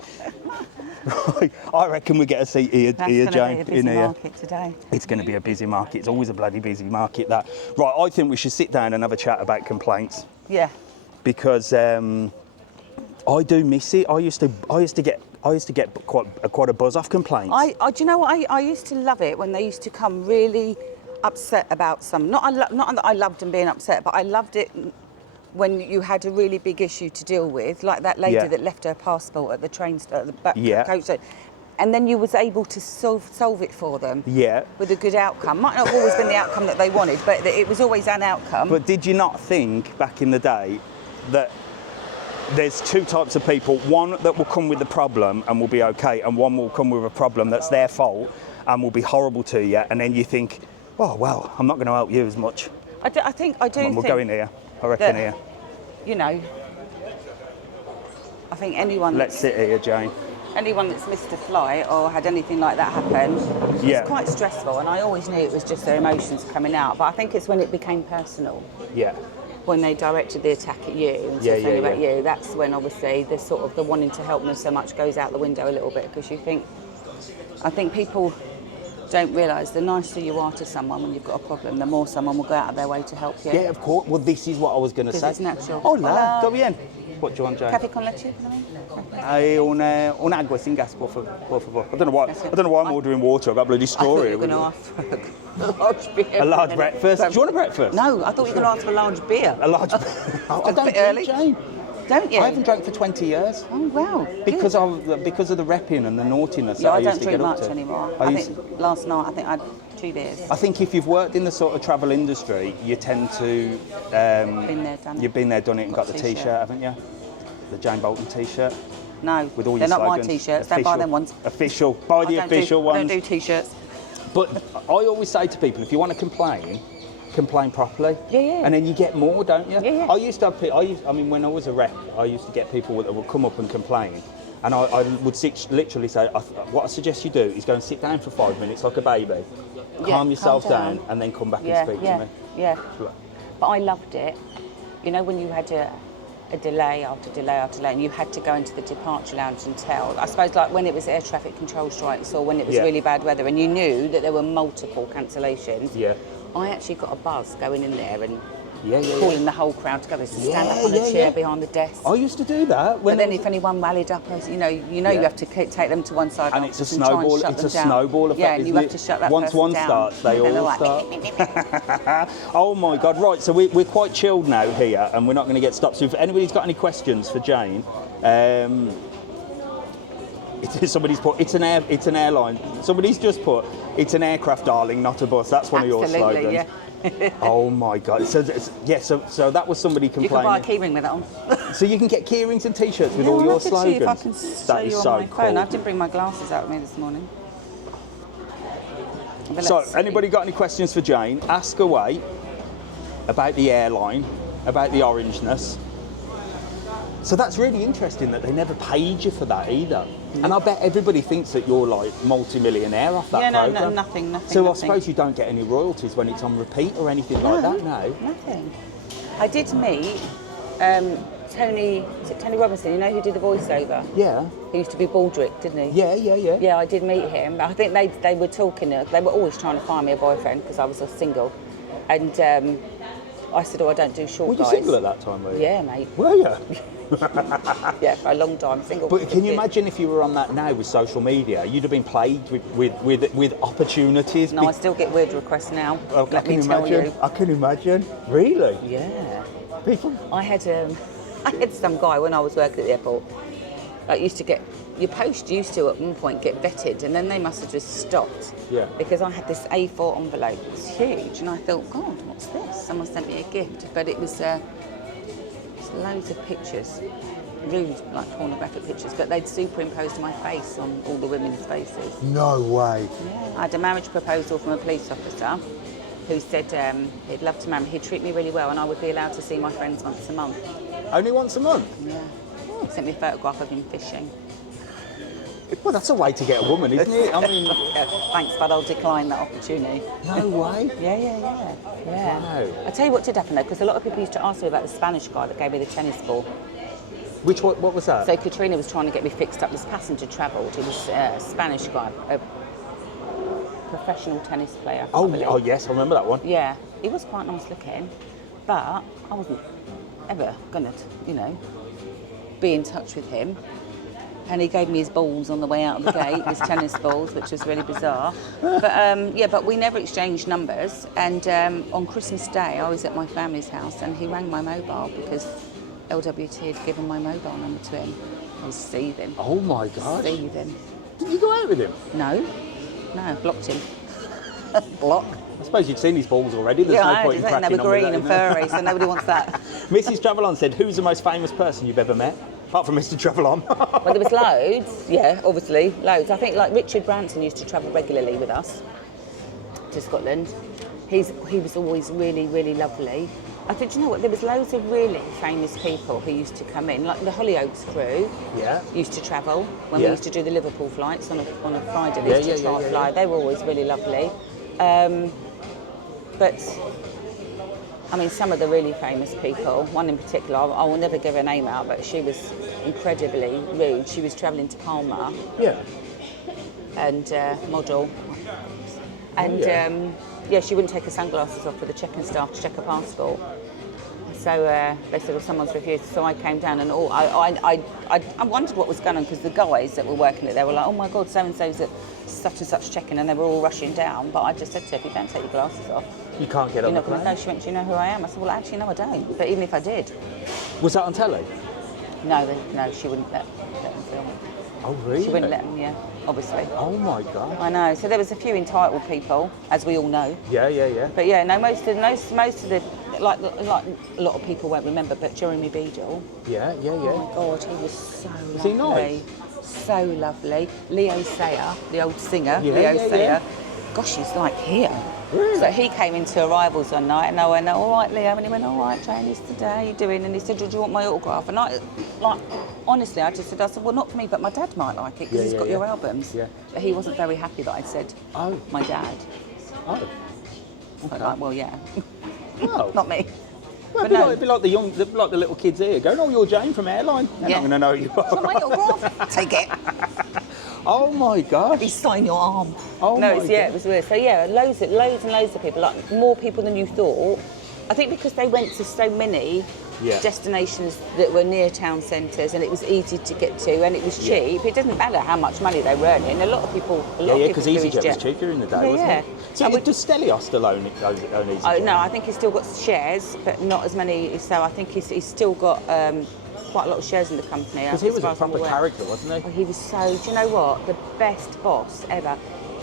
I reckon we get a seat here, Jane. That's going to be a busy market today. It's going to be a busy market. It's always a bloody busy market, that. Right, I think we should sit down and have a chat about complaints. Yeah. Because I do miss it. I used to get quite a buzz off complaints. Do you know what? I used to love it when they used to come really upset about some. Not that I loved them being upset, but I loved it when you had a really big issue to deal with, like that lady that left her passport at the train at the back coach. And then you was able to solve it for them with a good outcome. Might not have always been the outcome that they wanted, but it was always an outcome. But did you not think back in the day that there's 2 types of people? One that will come with the problem and will be okay, and one will come with a problem that's their fault and will be horrible to you, and then you think, oh, well, I'm not going to help you as much. I do think We'll go in here. I reckon here. You know, I think anyone Let's sit here, Jane. Anyone that's missed a flight or had anything like that happen, it's quite stressful, and I always knew it was just their emotions coming out. But I think it's when it became personal. Yeah. When they directed the attack at you and said something about you, that's when obviously the sort of the wanting to help them so much goes out the window a little bit, because I think people don't realise the nicer you are to someone when you've got a problem, the more someone will go out of their way to help you. Yeah, of course. Well, this is what I was going to say. It's natural. Hola, ¿todo bien? What do you want, Jane? Café con leche? Un agua sin gas, por favor. I don't know why I'm ordering water. I've got a bloody straw I thought here. you were going to ask for a large beer. A large breakfast? Do you want a breakfast? No, I thought you were going to ask for a large beer. A large. I don't bit early. drink, Jane. Don't you? I haven't drank for 20 years. Oh wow. Because of the repping and the naughtiness Yeah, that I I used don't to drink get up much to. anymore. I think last night I had 2 beers. I think if you've worked in the sort of travel industry, you tend to. Been there, done it. You've been there, done it, and got the T-shirt. T-shirt, haven't you? The Jane Boulton T-shirt. No, With all they're your not my slogans. T-shirts. Don't buy them ones. Official. Buy the official ones. I don't do T-shirts. But I always say to people, if you want to complain properly. Yeah. And then you get more, don't you? Yeah. I used to have people, when I was a rep, I used to get people that would come up and complain. And I would literally say, what I suggest you do is go and sit down for 5 minutes like a baby. Calm yourself down and then come back and speak to me. Yeah. But I loved it. You know, when you had a delay after delay after delay, and you had to go into the departure lounge and tell. I suppose like when it was air traffic control strikes or when it was really bad weather, and you knew that there were multiple cancellations. Yeah. I actually got a buzz going in there and Yeah, yeah, calling the whole crowd together to stand up on a chair behind the desk. I used to do that. But then if anyone rallied up, you have to take them to one side. And it's a and try and snowball. shut It's them a down. snowball effect. Yeah, and you isn't have to shut that Once person one down. starts, they And all they're start. Oh my God! Right, so we're quite chilled now here, and we're not going to get stopped. So if anybody's got any questions for Jane, somebody's put it's an airline. Somebody's just put it's an aircraft, darling, not a bus. That's one of your slogans. Yeah. Oh my God! So that was somebody complaining. You can buy a keyring with that on. So you can get keyrings and T-shirts with Yeah, all I'll your have to see if I slogans. can show That is you on so my phone. cool. I didn't bring my glasses out with me this morning. But So, let's see. anybody got any questions for Jane? Ask away about the airline, about the orangeness. So that's really interesting that they never paid you for that either. And I bet everybody thinks that you're like multi-millionaire off that no, programme. nothing. So nothing. I suppose you don't get any royalties when it's on repeat or anything like that, no? Nothing. I did meet Tony Robinson, you know, who did the voiceover? Yeah. He used to be Baldrick, didn't he? Yeah. Yeah, I did meet him. I think they were talking, they were always trying to find me a boyfriend because I was a single. And I said, I don't do short Were you guys. single at that time, were you? Yeah, mate. Were you? Yeah, for a long time, single. But can you Yeah. imagine if you were on that now with social media? You'd have been plagued with opportunities. No, I still get weird requests now. Oh, Let me tell you. I can imagine. Really? Yeah. People. I had some guy when I was working at the airport that used to get your post used to at one point get vetted, and then they must have just stopped. Yeah. Because I had this A4 envelope, it was huge, and I thought, God, what's this? Someone sent me a gift, but it was loads of pictures, rude, like pornographic pictures, but they'd superimposed my face on all the women's faces. No way. Yeah. I had a marriage proposal from a police officer who said he'd love to marry me, he'd treat me really well, and I would be allowed to see my friends once a month. Only once a month? Yeah. He sent me a photograph of him fishing. Well, that's a way to get a woman, isn't it? I mean, Yeah, thanks, but I'll decline that opportunity. no way. Yeah. Wow. I tell you what did happen though, because a lot of people used to ask me about the Spanish guy that gave me the tennis ball. What was that? So Katrina was trying to get me fixed up. This passenger travelled. He was a Spanish guy, a professional tennis player. I believe. Oh yes, I remember that one. Yeah, he was quite nice looking, but I wasn't ever gonna, be in touch with him. And he gave me his balls on the way out of the gate, his tennis balls, which was really bizarre. But we never exchanged numbers. And on Christmas Day, I was at my family's house, and he rang my mobile because LWT had given my mobile number to him. I was seething. Oh my God. Seething. Did you go out with him? No, blocked him. Block. I suppose you'd seen his balls already. There's Yeah, no I point in had, cracking they were on with green that, and is there? furry, so nobody wants that. Mrs. Travelon said, "Who's the most famous person you've ever met?" Apart from Mr. Travelon. Well, there was loads, yeah, obviously, loads. I think like Richard Branson used to travel regularly with us to Scotland. He was always really, really lovely. I think, you know what, there was loads of really famous people who used to come in, like the Hollyoaks crew. Yeah. Used to travel when we Yeah. used to do the Liverpool flights on a Friday. They used to try and fly. yeah. They were always really lovely. But I mean, some of the really famous people, one in particular, I will never give her name out, but she was incredibly rude. She was travelling to Palma Yeah. and model. And she wouldn't take her sunglasses off for the check-in staff to check her passport. So they said, well, someone's refused. So I came down and I wondered what was going on because the guys that were working it, they were like, oh my God, so-and-so's at such and such check-in, and they were all rushing down. But I just said to her, if you don't take your glasses off, You can't get you're on the not going to plane. know. She went, do you know who I am? I said, well, actually, no, I don't. But even if I did, Was that on telly? no, she wouldn't let them film it. Oh really? She wouldn't let them, yeah, obviously. Oh my God. I know. So there was a few entitled people, as we all know. Yeah. But yeah, no, most of the, like a lot of people won't remember, but Jeremy Beadle. Yeah. Oh my God, he was so lovely. Is he nice? So lovely. Leo Sayer, the old singer, Yeah, Leo yeah, Sayer. yeah. Gosh, he's like here. Really? So he came into Arrivals one night, and I went, all right, Leo, and he went, all right, Jane, it's today, how you doing? And he said, do you want my autograph? And I, honestly, I said, well, not for me, but my dad might like it, because he's got your albums. Yeah. But he wasn't very happy that I'd said, Oh. my dad. Oh. I was like, well, yeah, Well, not me. well, But it'd be like the little kids here going, "Oh, you're Jane from Airline." They're not going to know who you Want are. my autograph? Take it. Oh my gosh. He sign your arm. Oh no, my it was weird. So yeah, loads and loads of people, like more people than you thought. I think because they went to so many Yeah. destinations that were near town centres and it was easy to get to and it was cheap. It doesn't matter how much money they were earning. A lot of people, Because flew EasyJet was EasyJet. cheaper in the day, Yeah, wasn't yeah. it? So And we- does Stelios still own EasyJet? Oh, no, I think he's still got shares, but not as many. So I think he's still got quite a lot of shares in the company. Because he was as far a as I'm proper aware. character, wasn't he? Oh, he was so. Do you know what? The best boss ever.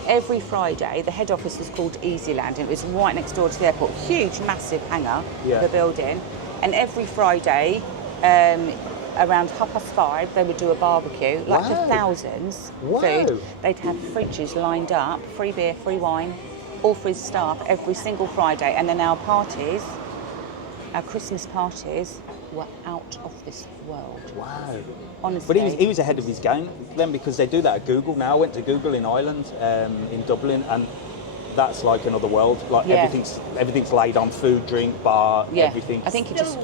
Every Friday, the head office was called Easyland, and it was right next door to the airport. Huge, massive hangar of a building. And every Friday, around 5:30, they would do a barbecue, like for Wow. thousands. Wow. Food. They'd have fridges lined up, free beer, free wine, all for his staff every single Friday. And then our parties, our Christmas parties, were out of this world. Wow. Honestly. But he was ahead of his game then, because they do that at Google now. I went to Google in Ireland, in Dublin, and that's like another world. Like Yeah. everything's laid on: food, drink, bar, Yeah. everything. I think he just.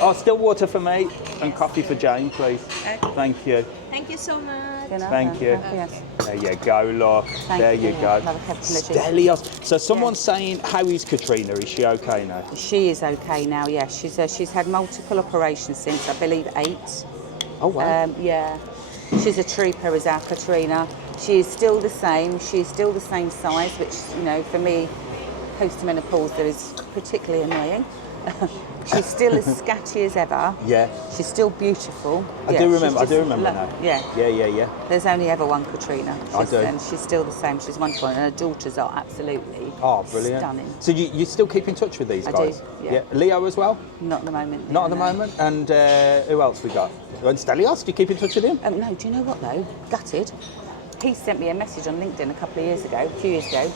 Oh, still water for me and coffee for Jane, please. Thank you. Thank you so much. Thank you. Yes. There you go, look. Thank there you. you go. Another capability. Stelios. So someone's saying, how is Katrina? Is she okay now? She is okay now. Yeah, she's had multiple operations since I believe 8. Oh wow. Yeah, she's a trooper, is our Katrina. She is still the same. She's still the same size, which for me, post-menopause, that is particularly annoying. She's still as scatty as ever. Yeah. She's still beautiful. I Yeah, do she's remember. I just do remember now. Yeah. Yeah. There's only ever one Katrina. I do. And she's still the same. She's wonderful, and her daughters are absolutely Brilliant. stunning. So you still keep in touch with these I do, guys? yeah. Leo as well? Not at the moment. Not at the moment. And who else we got? And Stelios, do you keep in touch with him? No, do you know what though? Gutted. He sent me a message on LinkedIn a few years ago,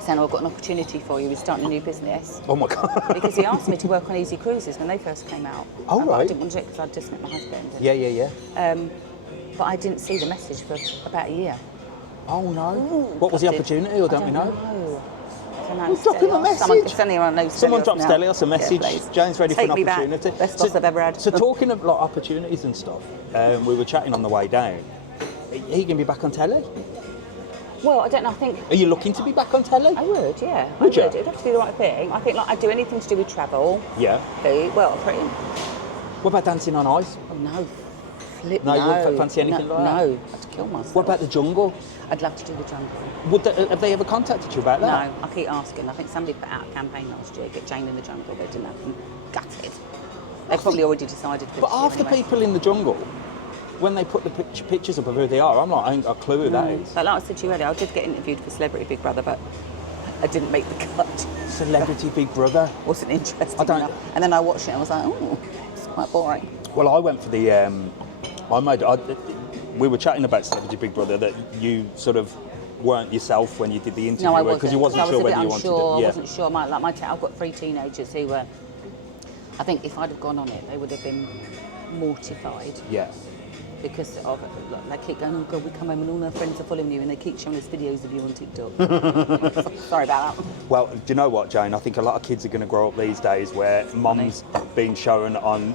saying, I've got an opportunity for you. We're starting a new business. Oh my God. Because he asked me to work on Easy Cruises when they first came out. Oh, But I right. didn't want to do it because I'd just met my husband. Yeah. But I didn't see the message for about a year. Oh no. What was the Gutted. opportunity, or don't we know? I don't know. Well, drop him a Stelios. message. Someone knows Someone Stelios drop now. Stelios a message. Yeah, please. Jane's ready Take for me an back. opportunity. Best boss I've ever had. So talking of like opportunities and stuff, we were chatting on the way down. Are you going to be back on telly? Well, I don't know. I think Are you looking to be back on telly? I would, yeah. Would you? It'd have to be the right thing. I think I'd do anything to do with travel. Yeah. Food. Well, pretty. What about dancing on ice? Oh, no. Flip, No, no. you wouldn't fancy anything no, like that? No, I'd kill myself. What about the jungle? I'd love to do the jungle. Have they ever contacted you about that? No, I keep asking. I think somebody put out a campaign last year, get Jane in the jungle. They didn't happen. Gutted. They've probably already decided. For But this year half the anyway. people in the jungle, when they put the pictures up of who they are, I'm like, I ain't got a clue who that is. But like I said to you earlier, I did get interviewed for Celebrity Big Brother, but I didn't make the cut. Celebrity Big Brother. Wasn't interesting I don't- enough. And then I watched it and I was like, oh, it's quite boring. Well, I went for the. We were chatting about Celebrity Big Brother, that you sort of weren't yourself when you did the interview. No, I wasn't. Because you wasn't I was sure a bit whether you wanted unsure. to. I wasn't sure. I've got 3 teenagers who were. I think if I'd have gone on it, they would have been mortified Yeah. because of they keep going, oh God, we come home and all our friends are following you, and they keep showing us videos of you on TikTok. Sorry about that. Well, do you know what, Jane? I think a lot of kids are going to grow up these days where mum's being shown on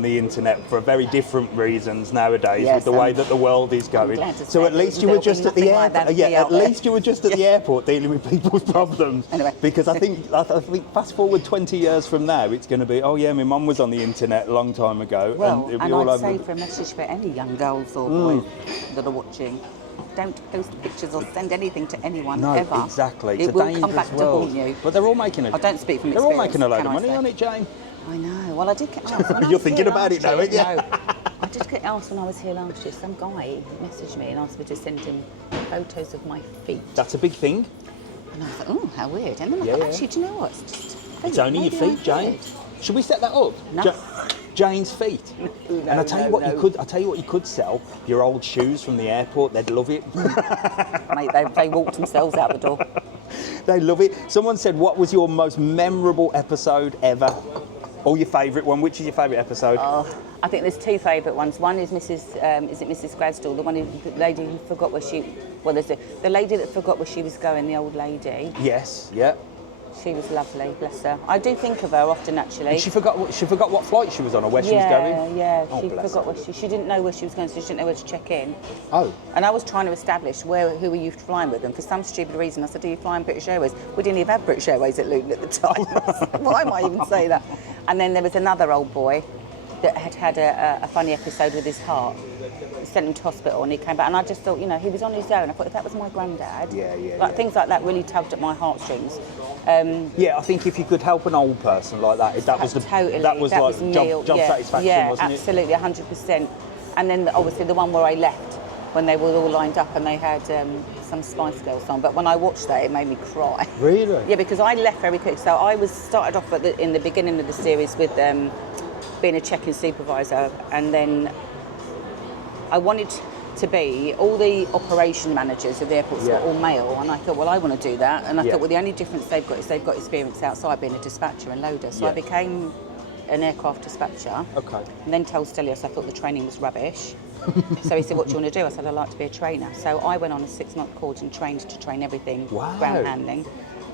the internet for very different reasons nowadays, Yes, with the way that the world is going. glad to So say at least you there'll were just be at the nothing like airport. that Yeah, be out at there. least you were just at the airport dealing with people's problems. Anyway. Because I think fast forward 20 years from now, it's going to be, oh yeah, my mum was on the internet a long time ago, Well, and it'll be and all I'd over. say for a message for any young girls or boys that are watching, don't post pictures or send anything to anyone No, ever. exactly. It It's a will dangerous come back to world. haunt you. But they're all making I don't speak from They're all experience, making a load can of I money say? on it, Jane. I know. Well, I did get asked. when I You're was thinking here about it last now, year. aren't you? No, I did get asked when I was here last year. Some guy messaged me and asked me to send him photos of my feet. That's a big thing. And I was like, oh, how weird. And then I Yeah, thought, yeah. actually, do you know what? It's just It's only your maybe I feet, Jane. could. Should we set that up? No. Jane's feet. And I tell you what, no. you could. I tell you what, you could sell your old shoes from the airport. They'd love it. Mate, they walked themselves out the door. They love it. Someone said, "What was your most memorable episode ever?" Or your favourite one? Which is your favourite episode? Oh, I think there's 2 favourite ones. One is Mrs. Grasdall, the lady who forgot where she. Well, there's the lady that forgot where she was going, the old lady. Yes. Yeah. She was lovely, bless her. I do think of her often, actually. And she forgot what flight she was on or where she was going? Yeah, Oh, she bless forgot her. where she didn't know where she was going, so she didn't know where to check in. Oh. And I was trying to establish who are you flying with, and for some stupid reason I said, are you flying British Airways? We didn't even have British Airways at Luton at the time. Why am I even saying that? And then there was another old boy that had a funny episode with his heart. He sent him to hospital and he came back, and I just thought, you know, he was on his own. I thought, if that was my granddad, things like that really tugged at my heartstrings. Yeah, I think if you could help an old person like that, that was job satisfaction, wasn't it? Absolutely, 100%. And then obviously the one where I left, when they were all lined up and they had some Spice Girls song. But when I watched that, it made me cry. Really? Yeah, because I left very quick. So I started off in the beginning of the series with being a check-in supervisor, and then I wanted to be, all the operation managers of the airports were all male, and I thought, well, I want to do that. And I thought, well, the only difference they've got is they've got experience outside being a dispatcher and loader. So I became an aircraft dispatcher. Okay. And then told Stelios I thought the training was rubbish. So he said, what do you want to do? I said, I'd like to be a trainer. So I went on a 6-month course and trained to train everything, ground handling.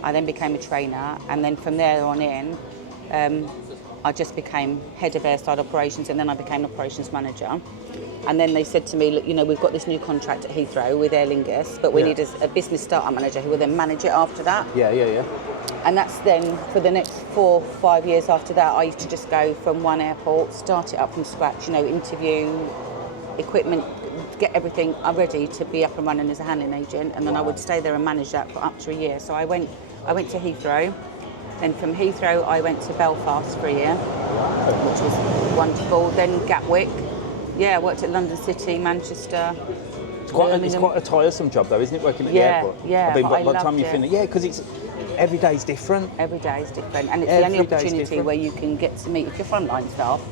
I then became a trainer, and then from there on in, I just became head of airside operations, and then I became operations manager. And then they said to me, look, you know, we've got this new contract at Heathrow with Aer Lingus, but we need a business startup manager who will then manage it after that. Yeah. And that's then, for the next 4 or 5 years after that, I used to just go from one airport, start it up from scratch, you know, interview, equipment, get everything ready to be up and running as a handling agent, and then I would stay there and manage that for up to a year. So I went to Heathrow, then from Heathrow I went to Belfast for a year, which was wonderful. Then Gatwick, I worked at London City, Manchester. It's quite a tiresome job though, isn't it, working at the airport? Yeah, by the time you finish, because every day's different. Every day is different, and it's the only opportunity where you can get to meet, if you're frontline staff,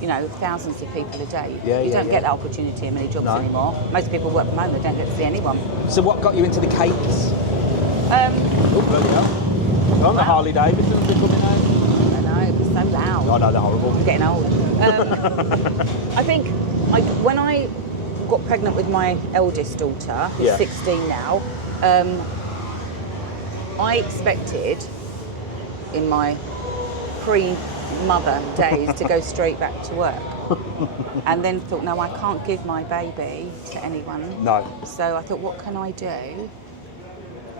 you know, thousands of people a day. You don't get that opportunity in many jobs anymore. Most people work from home, they don't get to see anyone. So what got you into the cakes? Oh, bloody hell. On the Harley Davidsons are coming out. I know, it was so loud. Oh no, they're horrible. I'm getting old. I think when I got pregnant with my eldest daughter, who's 16 now, I expected in my pre-mother days to go straight back to work. And then thought, no, I can't give my baby to anyone. No. So I thought, what can I do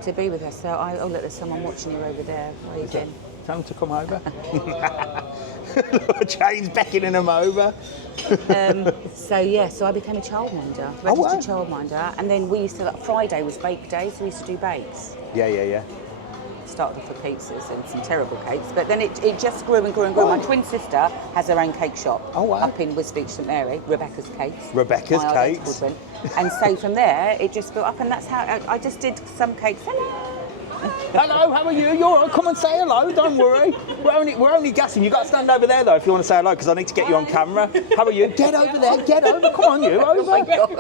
to be with her? So look, there's someone watching you over there, waving. Tell them to come over. Jane's beckoning them over. So I became a childminder, registered childminder, and then we used to, Friday was bake day, so we used to do bakes. Yeah. Started off with pizzas and some terrible cakes, but then it just grew and grew and grew. My twin sister has her own cake shop up in Wisbeach, St Mary, Rebecca's Cakes. Rebecca's my Cakes. identical twin. And so from there, it just built up, and that's how I just did some cakes. Hello, how are you? You're all right. Come and say hello, don't worry. We're only guessing. You've got to stand over there, though, if you want to say hello, because I need to get you on camera. How are you? Get over there, get over. Come on, you, over. Oh my God.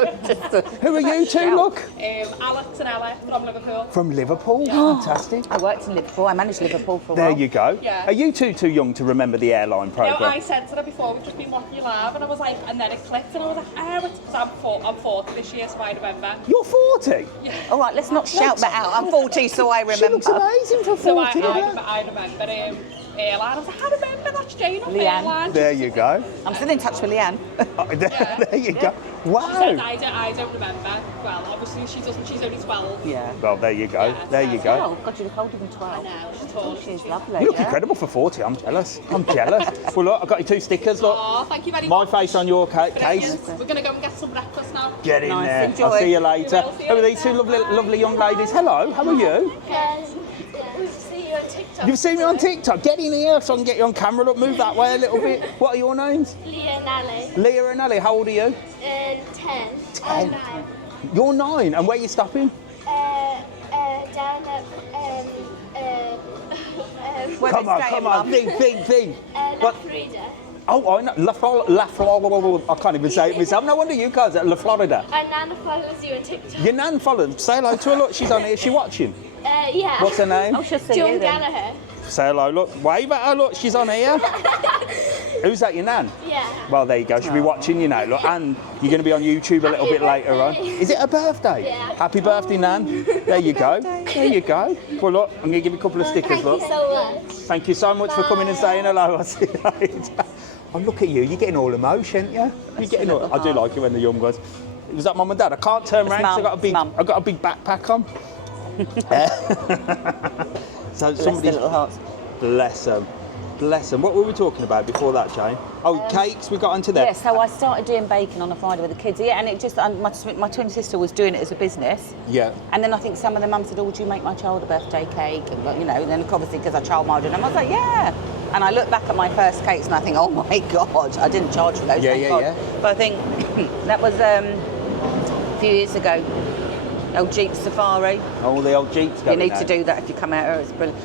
Who are you two, look? Alex and Ella from Liverpool. From Liverpool? Fantastic. I worked in Liverpool. I managed Liverpool for a There while. you go. Yeah. Are you too young to remember the airline programme? No, I said to her before, we've just been watching you live, and I was like, and then it clicked, and I was like, it's because I'm 40 this year, so I remember. You're 40? Yeah. All right, let's not shout that out. I'm 40, so I remember. She looks amazing for 40. So I remember Airline. I was like, I remember that's Jane off Leanne. Airline. There you go. I'm still in touch with Leanne. There you go. Wow. She said, I don't remember. Well, obviously she doesn't. She's only 12. Yeah. Well, there you go. Yeah, There you go. Oh, God, you look older than 12. I know, she's tall. She's lovely. You look incredible for 40. I'm jealous. Well, look, I've got you 2 stickers. Look. Oh, thank you very My much. face on your case. Brilliant. We're going to go and get some breakfast now. Get in Nice, there. enjoy. I'll see you later. We will see you Who are these two lovely young ladies? Hello, how are you? We've seen you on TikTok. You've seen me on TikTok. Get in here so I can get you on camera. Look, move that way a little bit. What are your names? Leah and Ali. Leah and Ali. How old are you? 10. 10. I'm 9. You're 9. And where are you stopping? Down at Where Come they on, staying, come on. Mum? Think. La Florida. Oh, I know. I can't even say it myself. No wonder you guys at La Florida. And Nana follows you on TikTok. Your nan follows. Say hello to her. Look, she's on here. Is she watching? Yeah. What's her name? Oh, she'll see John you then. Gallagher. Say hello, look. Wave at her, look, she's on here. Who's that, your nan? Yeah. Well, there you go. She'll be watching you now, look. And you're going to be on YouTube a little bit later on. Is it her birthday? Yeah. Happy birthday, Nan. There you go. There you go. Well, look, I'm going to give you a couple of stickers, Thank look. you so much. Thank you so much for coming and saying hello. I'll see you later. Oh, look at you. You're getting all emotion, aren't you? You're getting all... I do like it when the young guys... Was that Mum and Dad? I can't turn around because I've got a big backpack on. So somebody... little hearts. Bless them. Bless them. What were we talking about before that, Jane? Oh, cakes, we got onto there. Yeah, so I started doing baking on a Friday with the kids. Yeah, and it just, my twin sister was doing it as a business. Yeah. And then I think some of the mums said, oh, would you make my child a birthday cake? And, you know, and then obviously because I childminded them, I was like, yeah. And I look back at my first cakes and I think, oh my God, I didn't charge for those, thank God. But I think that was a few years ago. Old Jeep Safari. Oh, the old Jeeps going You need now. to do that if you come out here, it's brilliant.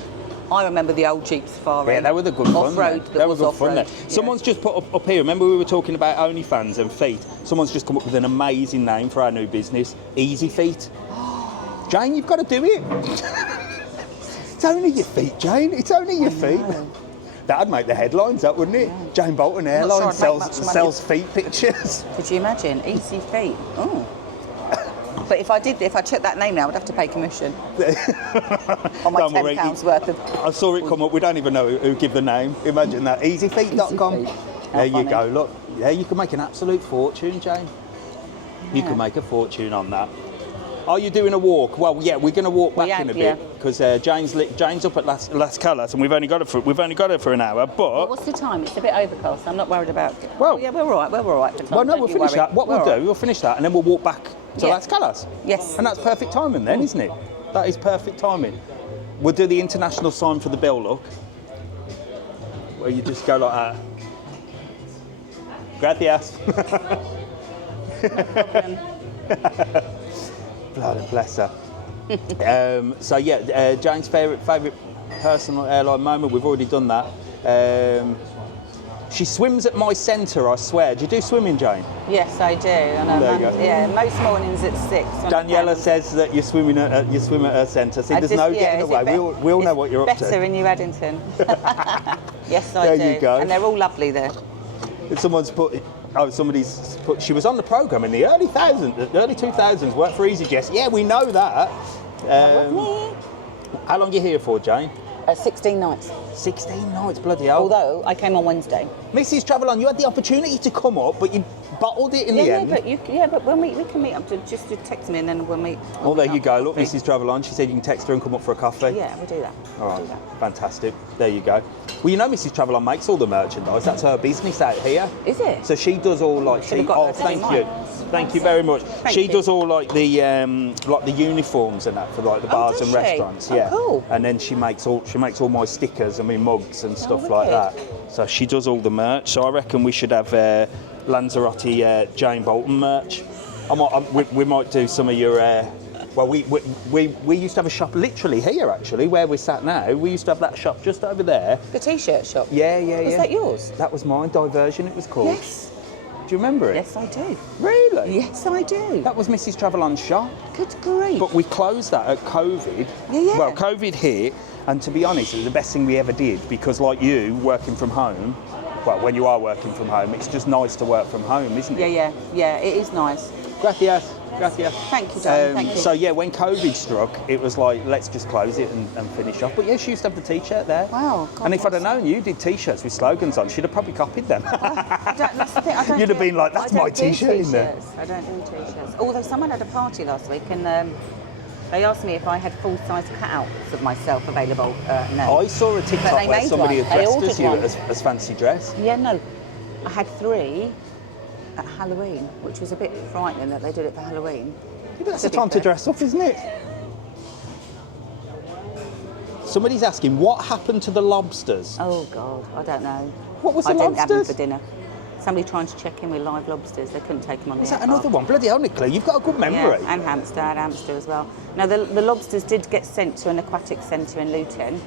I remember the old Jeep Safari. Yeah, they were the good fun. Off-road, They were good fun there. yeah. Someone's just put up here, remember we were talking about OnlyFans and feet? Someone's just come up with an amazing name for our new business, Easy Feet. Jane, you've got to do it. It's only your feet, Jane. It's only your feet. That'd make the headlines, that wouldn't it? Yeah. Jane Boulton Airline sells feet pictures. Could you imagine? Easy Feet. Oh. But if I took that name now, I'd have to pay commission on my £10 worth of... I saw it come up. We don't even know who give the name. Imagine that. Easyfeet.com. There you go. Look, yeah, you can make an absolute fortune, Jane. You can make a fortune on that. Are you doing a walk? Well, yeah, we're going to walk back in a bit because Jane's up at Las Calas and we've only got her for an hour. But well, what's the time? It's a bit overcast. I'm not worried about. Well, yeah, we're all right. We're all right for time. Well, no, we'll finish that. What we'll finish that and then we'll walk back to Las Calas. Yes. And that's perfect timing then, isn't it? That is perfect timing. We'll do the international sign for the bell, look. Where you just go like that. Gracias. Bloody bless her. So yeah, Jane's favourite personal airline moment. We've already done that. She swims at my centre, I swear. Do you do swimming, Jane? Yes, I do. And there you go. Yeah, most mornings at 6. Daniela says that you swim at her centre. See, there's no getting away. We all know what you're up to. Better in New Addington. Yes, I do. There you go. And they're all lovely there. Somebody's put. She was on the programme in the early 2000s, worked for EasyJet. Yeah, we know that. How long are you here for, Jane? 16 nights. 16 nights, bloody hell. Although I came on Wednesday. Mrs. Travel On, you had the opportunity to come up, but you bottled it in the end. But when we can meet up to just to text me and then we'll meet. Oh, there you go. Look, Mrs. Travel On, she said you can text her and come up for a coffee. Yeah, we'll do that. All right, fantastic. There you go. Well, you know, Mrs. Travel On makes all the merchandise. That's her business out here. Is it? So she does all like Thank you very much. She does all like the uniforms and that for like the bars and restaurants. Oh, yeah. Cool. And then she makes all my stickers and my mugs and stuff like that. So she does all the merch. So I reckon we should have Lanzarote Jane Boulton merch. We might do some of your. Well, we used to have a shop literally here, actually, where we're sat now. We used to have that shop just over there. The T-shirt shop? Yeah. Was that yours? That was mine, Diversion it was called. Yes. Do you remember it? Yes, I do. Really? Yes, I do. That was Mrs. Travel On's shop. Good grief. But we closed that at COVID. Yeah. Well, COVID hit, and to be honest, it was the best thing we ever did because, like you, working from home, well, when you are working from home, it's just nice to work from home, isn't it? Yeah, it is nice. Gracias. Thank you, darling. Thank you. So yeah, when COVID struck, it was like, let's just close it and finish off. But yeah, she used to have the T-shirt there. Wow. God, and if I'd have known you did T-shirts with slogans on, she'd have probably copied them. That's the thing. You'd have been like, that's my T-shirt in there. I don't do T-shirts. Although someone had a party last week and they asked me if I had full-size cutouts of myself available. No. I saw a TikTok where somebody had dressed as you as fancy dress. Yeah, no. I had 3 at Halloween, which was a bit frightening that they did it for Halloween. Yeah, but that's the time to dress up, isn't it? Somebody's asking, what happened to the lobsters? Oh, God, I don't know. What was the lobsters? I didn't have them for dinner. Somebody trying to check in with live lobsters. They couldn't take them on the aircraft. Is that another one? Bloody hell, Nicola, you've got a good memory. Yeah, and hamster. I had hamster as well. Now, the lobsters did get sent to an aquatic centre in Luton.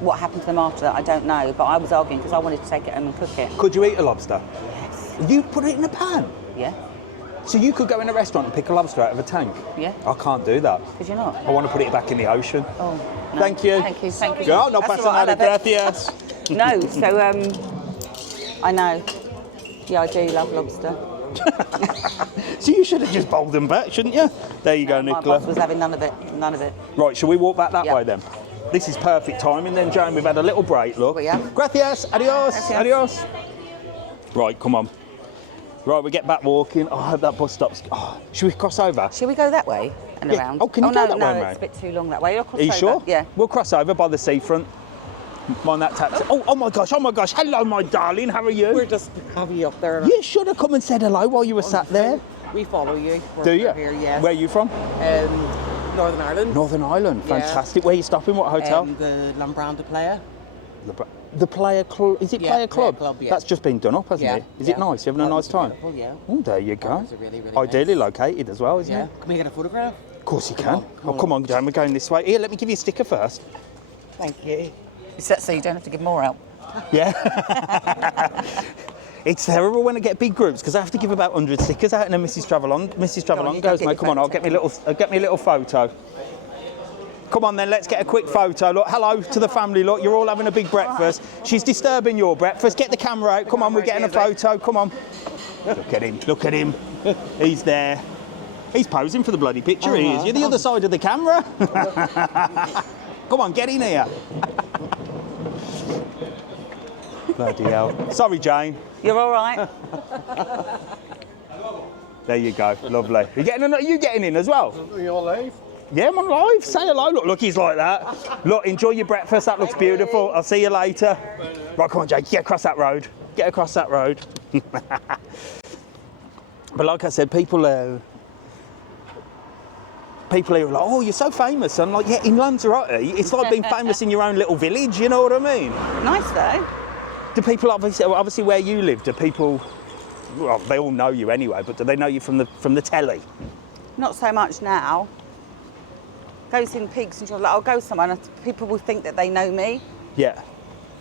What happened to them after that, I don't know. But I was arguing because I wanted to take it home and cook it. Could you eat a lobster? Yes. You put it in a pan? Yeah. So you could go in a restaurant and pick a lobster out of a tank? Yeah. I can't do that. Could you not? I want to put it back in the ocean. Oh, no. Thank you. Thank you. Thank you. Girl, no That's pasa all right, nada, I love it. gracias. No, so I know. Yeah, I do love lobster. So you should have just bowled them back, shouldn't you? There you go, My Nicola. boss was having none of it. None of it. Right, shall we walk back that Yeah. way then? This is perfect timing then, Jane. We've had a little break, look. We have. Gracias, adios, Gracias. adios. Right, come on. Right, we get back walking. Oh, I hope that bus stops. Oh, should we cross over? Shall we go that way and Yeah. around? Oh, can you go no, that no, way, it's mate? a bit too long that way. I'll cross Are you over. sure? Yeah. We'll cross over by the seafront. Mind that taxi. Oh my gosh, Hello, my darling, how are you? We're just happy up there. You should have come and said hello while you were sat there. We follow you. We're Do you? Here, yes. Where are you from? Northern Ireland. Northern Ireland, Yeah. fantastic. Where are you stopping? What hotel? The Lambranda Player. The Player Club. Is it Yeah, Player Club? Player Club, yeah. That's just been done up, hasn't Yeah, it? Is it yeah. nice? You having a nice time? Beautiful, yeah. Oh, there you go. It's really, really Ideally nice. located as well, isn't Yeah. it? Can we get a photograph? Of course you can. Come on, Jane, we're going this way. Here, let me give you a sticker first. Thank you. Is that so you don't have to give more out? Yeah. It's terrible when I get big groups because I have to give about 100 stickers out, and then Mrs. Travelon you goes, get mate, your come on, I'll get me a little photo. Come on then, let's get a quick photo. Look, hello to the family. Look, you're all having a big breakfast. She's disturbing your breakfast. Get the camera out. Come on, we're getting a photo. Come on. Look at him. Look at him. He's there. He's posing for the bloody picture. He is. You're the other side of the camera. Come on, get in here. Bloody hell. Sorry, Jane. You're all right. There you go. Lovely. Are you getting in as well? Are you all live? Yeah, I'm on live. Say hello. Look, he's like that. Look, enjoy your breakfast. That looks beautiful. I'll see you later. Right, come on, Jake. Get across that road. Get across that road. But like I said, people are like, oh, you're so famous. I'm like, yeah, in Lanzarote, it's like being famous in your own little village. You know what I mean? Nice though. Do people obviously where you live? Do people? Well, they all know you anyway. But do they know you from the telly? Not so much now. Goes in peaks and like I'll go somewhere and people will think that they know me, Yeah.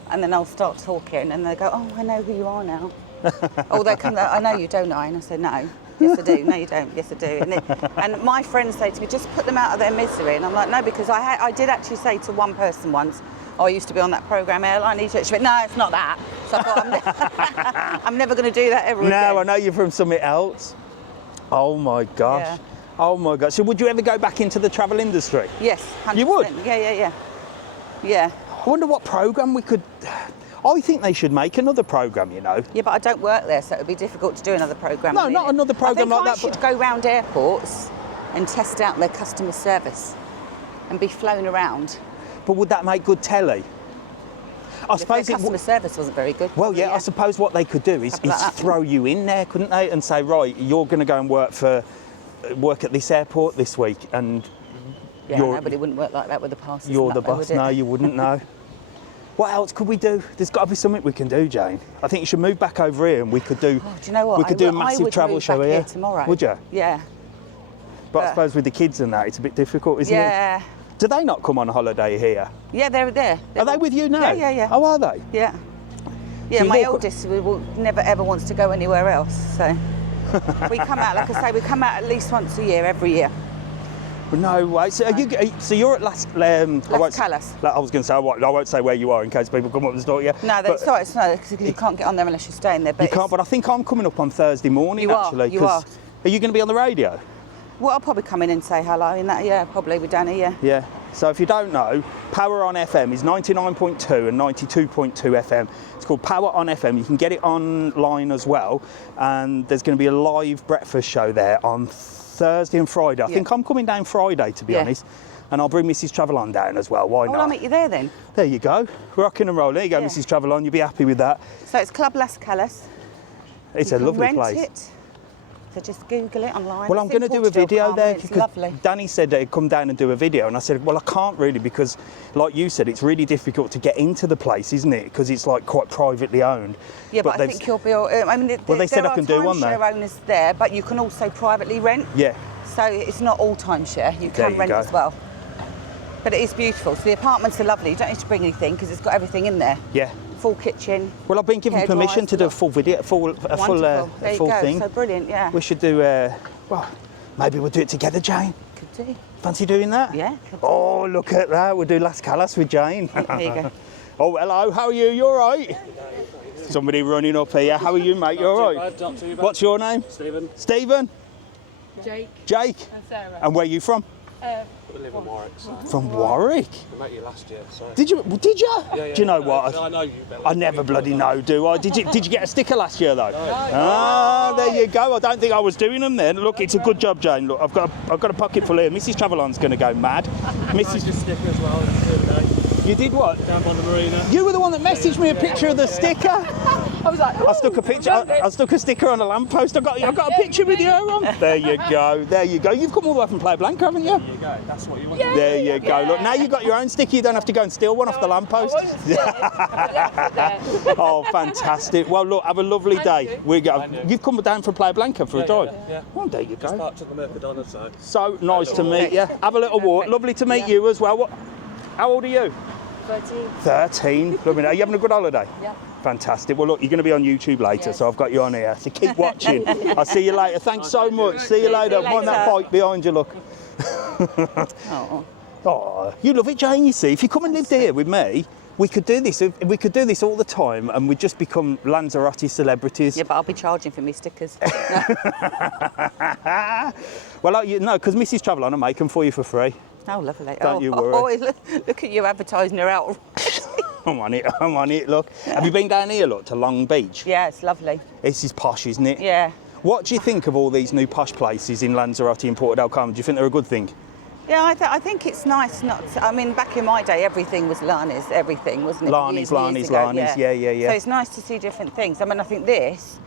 and then I'll start talking and they go, oh, I know who you are now. Or they come, I know you, don't I? And I say, no. Yes, I do. No, you don't. Yes, I do. And my friends say to me, just put them out of their misery. And I'm like, no, because I did actually say to one person once, oh, I used to be on that programme Airline. EasyJet. She went, no, it's not that. So I thought, I'm never going to do that ever again. No, I know you're from something else. Oh my gosh. Yeah. Oh my gosh. So would you ever go back into the travel industry? Yes, 100%. You would? Yeah. I wonder what programme we could... I think they should make another programme, you know. Yeah, but I don't work there, so it would be difficult to do another programme. No, not another programme like that, I think I should go round airports and test out their customer service and be flown around. But would that make good telly? I If suppose their it customer service wasn't very good. Well, probably, yeah, I suppose what they could do is Something like that. throw you in there, couldn't they? And say, right, you're going to go and work at this airport this week, and Yeah, nobody wouldn't work like that with the passes. you're and the that, though, boss. would it? No, you wouldn't know. What else could we do? There's got to be something we can do, Jane. I think you should move back over here, and we could do. Oh, do you know what? We could do a I massive would travel move show back here. tomorrow. Would you? Yeah. But I suppose with the kids and that, it's a bit difficult, isn't it? Yeah. Do they not come on holiday here? Yeah, they're there. Are they with you now? Yeah. Oh, are they? Yeah. Yeah, So you my walk- eldest never ever wants to go anywhere else. So we come out, like I say, we come out at least once a year, every year. No way. So, you're at Las Calas. I was going to say, I won't say where you are in case people come up and start. Yeah. No, it's not, because you can't get on there unless you're staying there. But You can't, but I think I'm coming up on Thursday morning, You are, actually. you 'cause- are. Are you going to be on the radio? Well, I'll probably come in and say hello in that, yeah, probably with Danny, yeah. Yeah. So if you don't know, Power on FM is 99.2 and 92.2 FM. It's called Power on FM. You can get it online as well. And there's going to be a live breakfast show there on Thursday and Friday. I think I'm coming down Friday, to be honest. And I'll bring Mrs. Travelon down as well. Why Oh, not? well, I'll meet you there then. There you go. Rocking and rolling. There you go, Yeah. Mrs. Travelon. You'll be happy with that. So it's Club Las Calas. It's You a can lovely rent place. it. So just Google it online. Well, I'm It's in going to do a Puerto Del video Carmen, there. It's lovely. Danny said that he'd come down and do a video, and I said, well, I can't really because, like you said, it's really difficult to get into the place, isn't it? Because it's like quite privately owned. Yeah, but I think you'll be. I mean, Well, they said I can do one though. There are timeshare owners there, but you can also privately rent. Yeah. So it's not all timeshare. You There can you rent go. as well. But it is beautiful. So the apartments are lovely. You don't need to bring anything because it's got everything in there. Yeah. full kitchen. Well, I've been given hair permission dryers, to do a we've full video, a full Wonderful. There you full go. thing. So brilliant, yeah. We should do. Well, maybe we'll do it together, Jane. Could do. Fancy doing that? Yeah. Could do. Oh, look at that. We'll do Las Calas with Jane. There you go. Oh, hello. How are you? You all right? Somebody running up here. How are you, mate? You all right? Not too bad. What's your name? Stephen. Stephen? Jake Jake? and Sarah. And where are you from? We live in Warwick. So From Warwick. I met you last year. So. Did you? Did you? Yeah, Do you know no, what? I know you better. I never bloody know, do I? Did you get a sticker last year though? Ah, there you go. I don't think I was doing them then. Look, it's a good job, Jane. Look, I've got a pocket full here. Mrs. Travelon's going to go mad. Mrs. Just sticker as well. The other day, You did what? down by the marina. You were the one that messaged me a picture of the sticker. I was like, I stuck a picture. I stuck a sticker on a lamppost. I got a picture with you on. There you go. There you go. You've come all the way from Playa Blanca, haven't you? There you go. That's what you want. There you go. Look, now you've got your own sticker. You don't have to go and steal one off the lamppost. Oh, fantastic. Well, look, have a lovely day. You've come down from Playa Blanca for a drive. Yeah. Well, there you Just go. parked at the Mercadona, so. So nice to meet you. Have a little walk. Lovely to meet you as well. How old are you? 13. 13. Lovely. Are you having a good holiday? Yeah. Fantastic. Well, look, you're going to be on YouTube later, so I've got you on here. So keep watching. I'll see you later. Thanks so much. See you later. Mind that bike behind you, look. Oh, you love it, Jane, you see. If you come and live here with me, we could do this. We could do this all the time and we'd just become Lanzarote celebrities. Yeah, but I'll be charging for me stickers. Well, no, because Mrs. Travelon will make them for you for free. Oh, lovely. Don't you worry. Look at you advertising her out. I'm on it, look. Have you been down here, look, to Long Beach? Yeah, it's lovely. This is posh, isn't it? Yeah. What do you think of all these new posh places in Lanzarote and Puerto Del Carmen? Do you think they're a good thing? Yeah, I think it's nice not to, I mean, back in my day, everything was Lanis, everything, wasn't it? Lanis, Years Lanis, ago, Lanis, yeah. So it's nice to see different things. I mean, I think this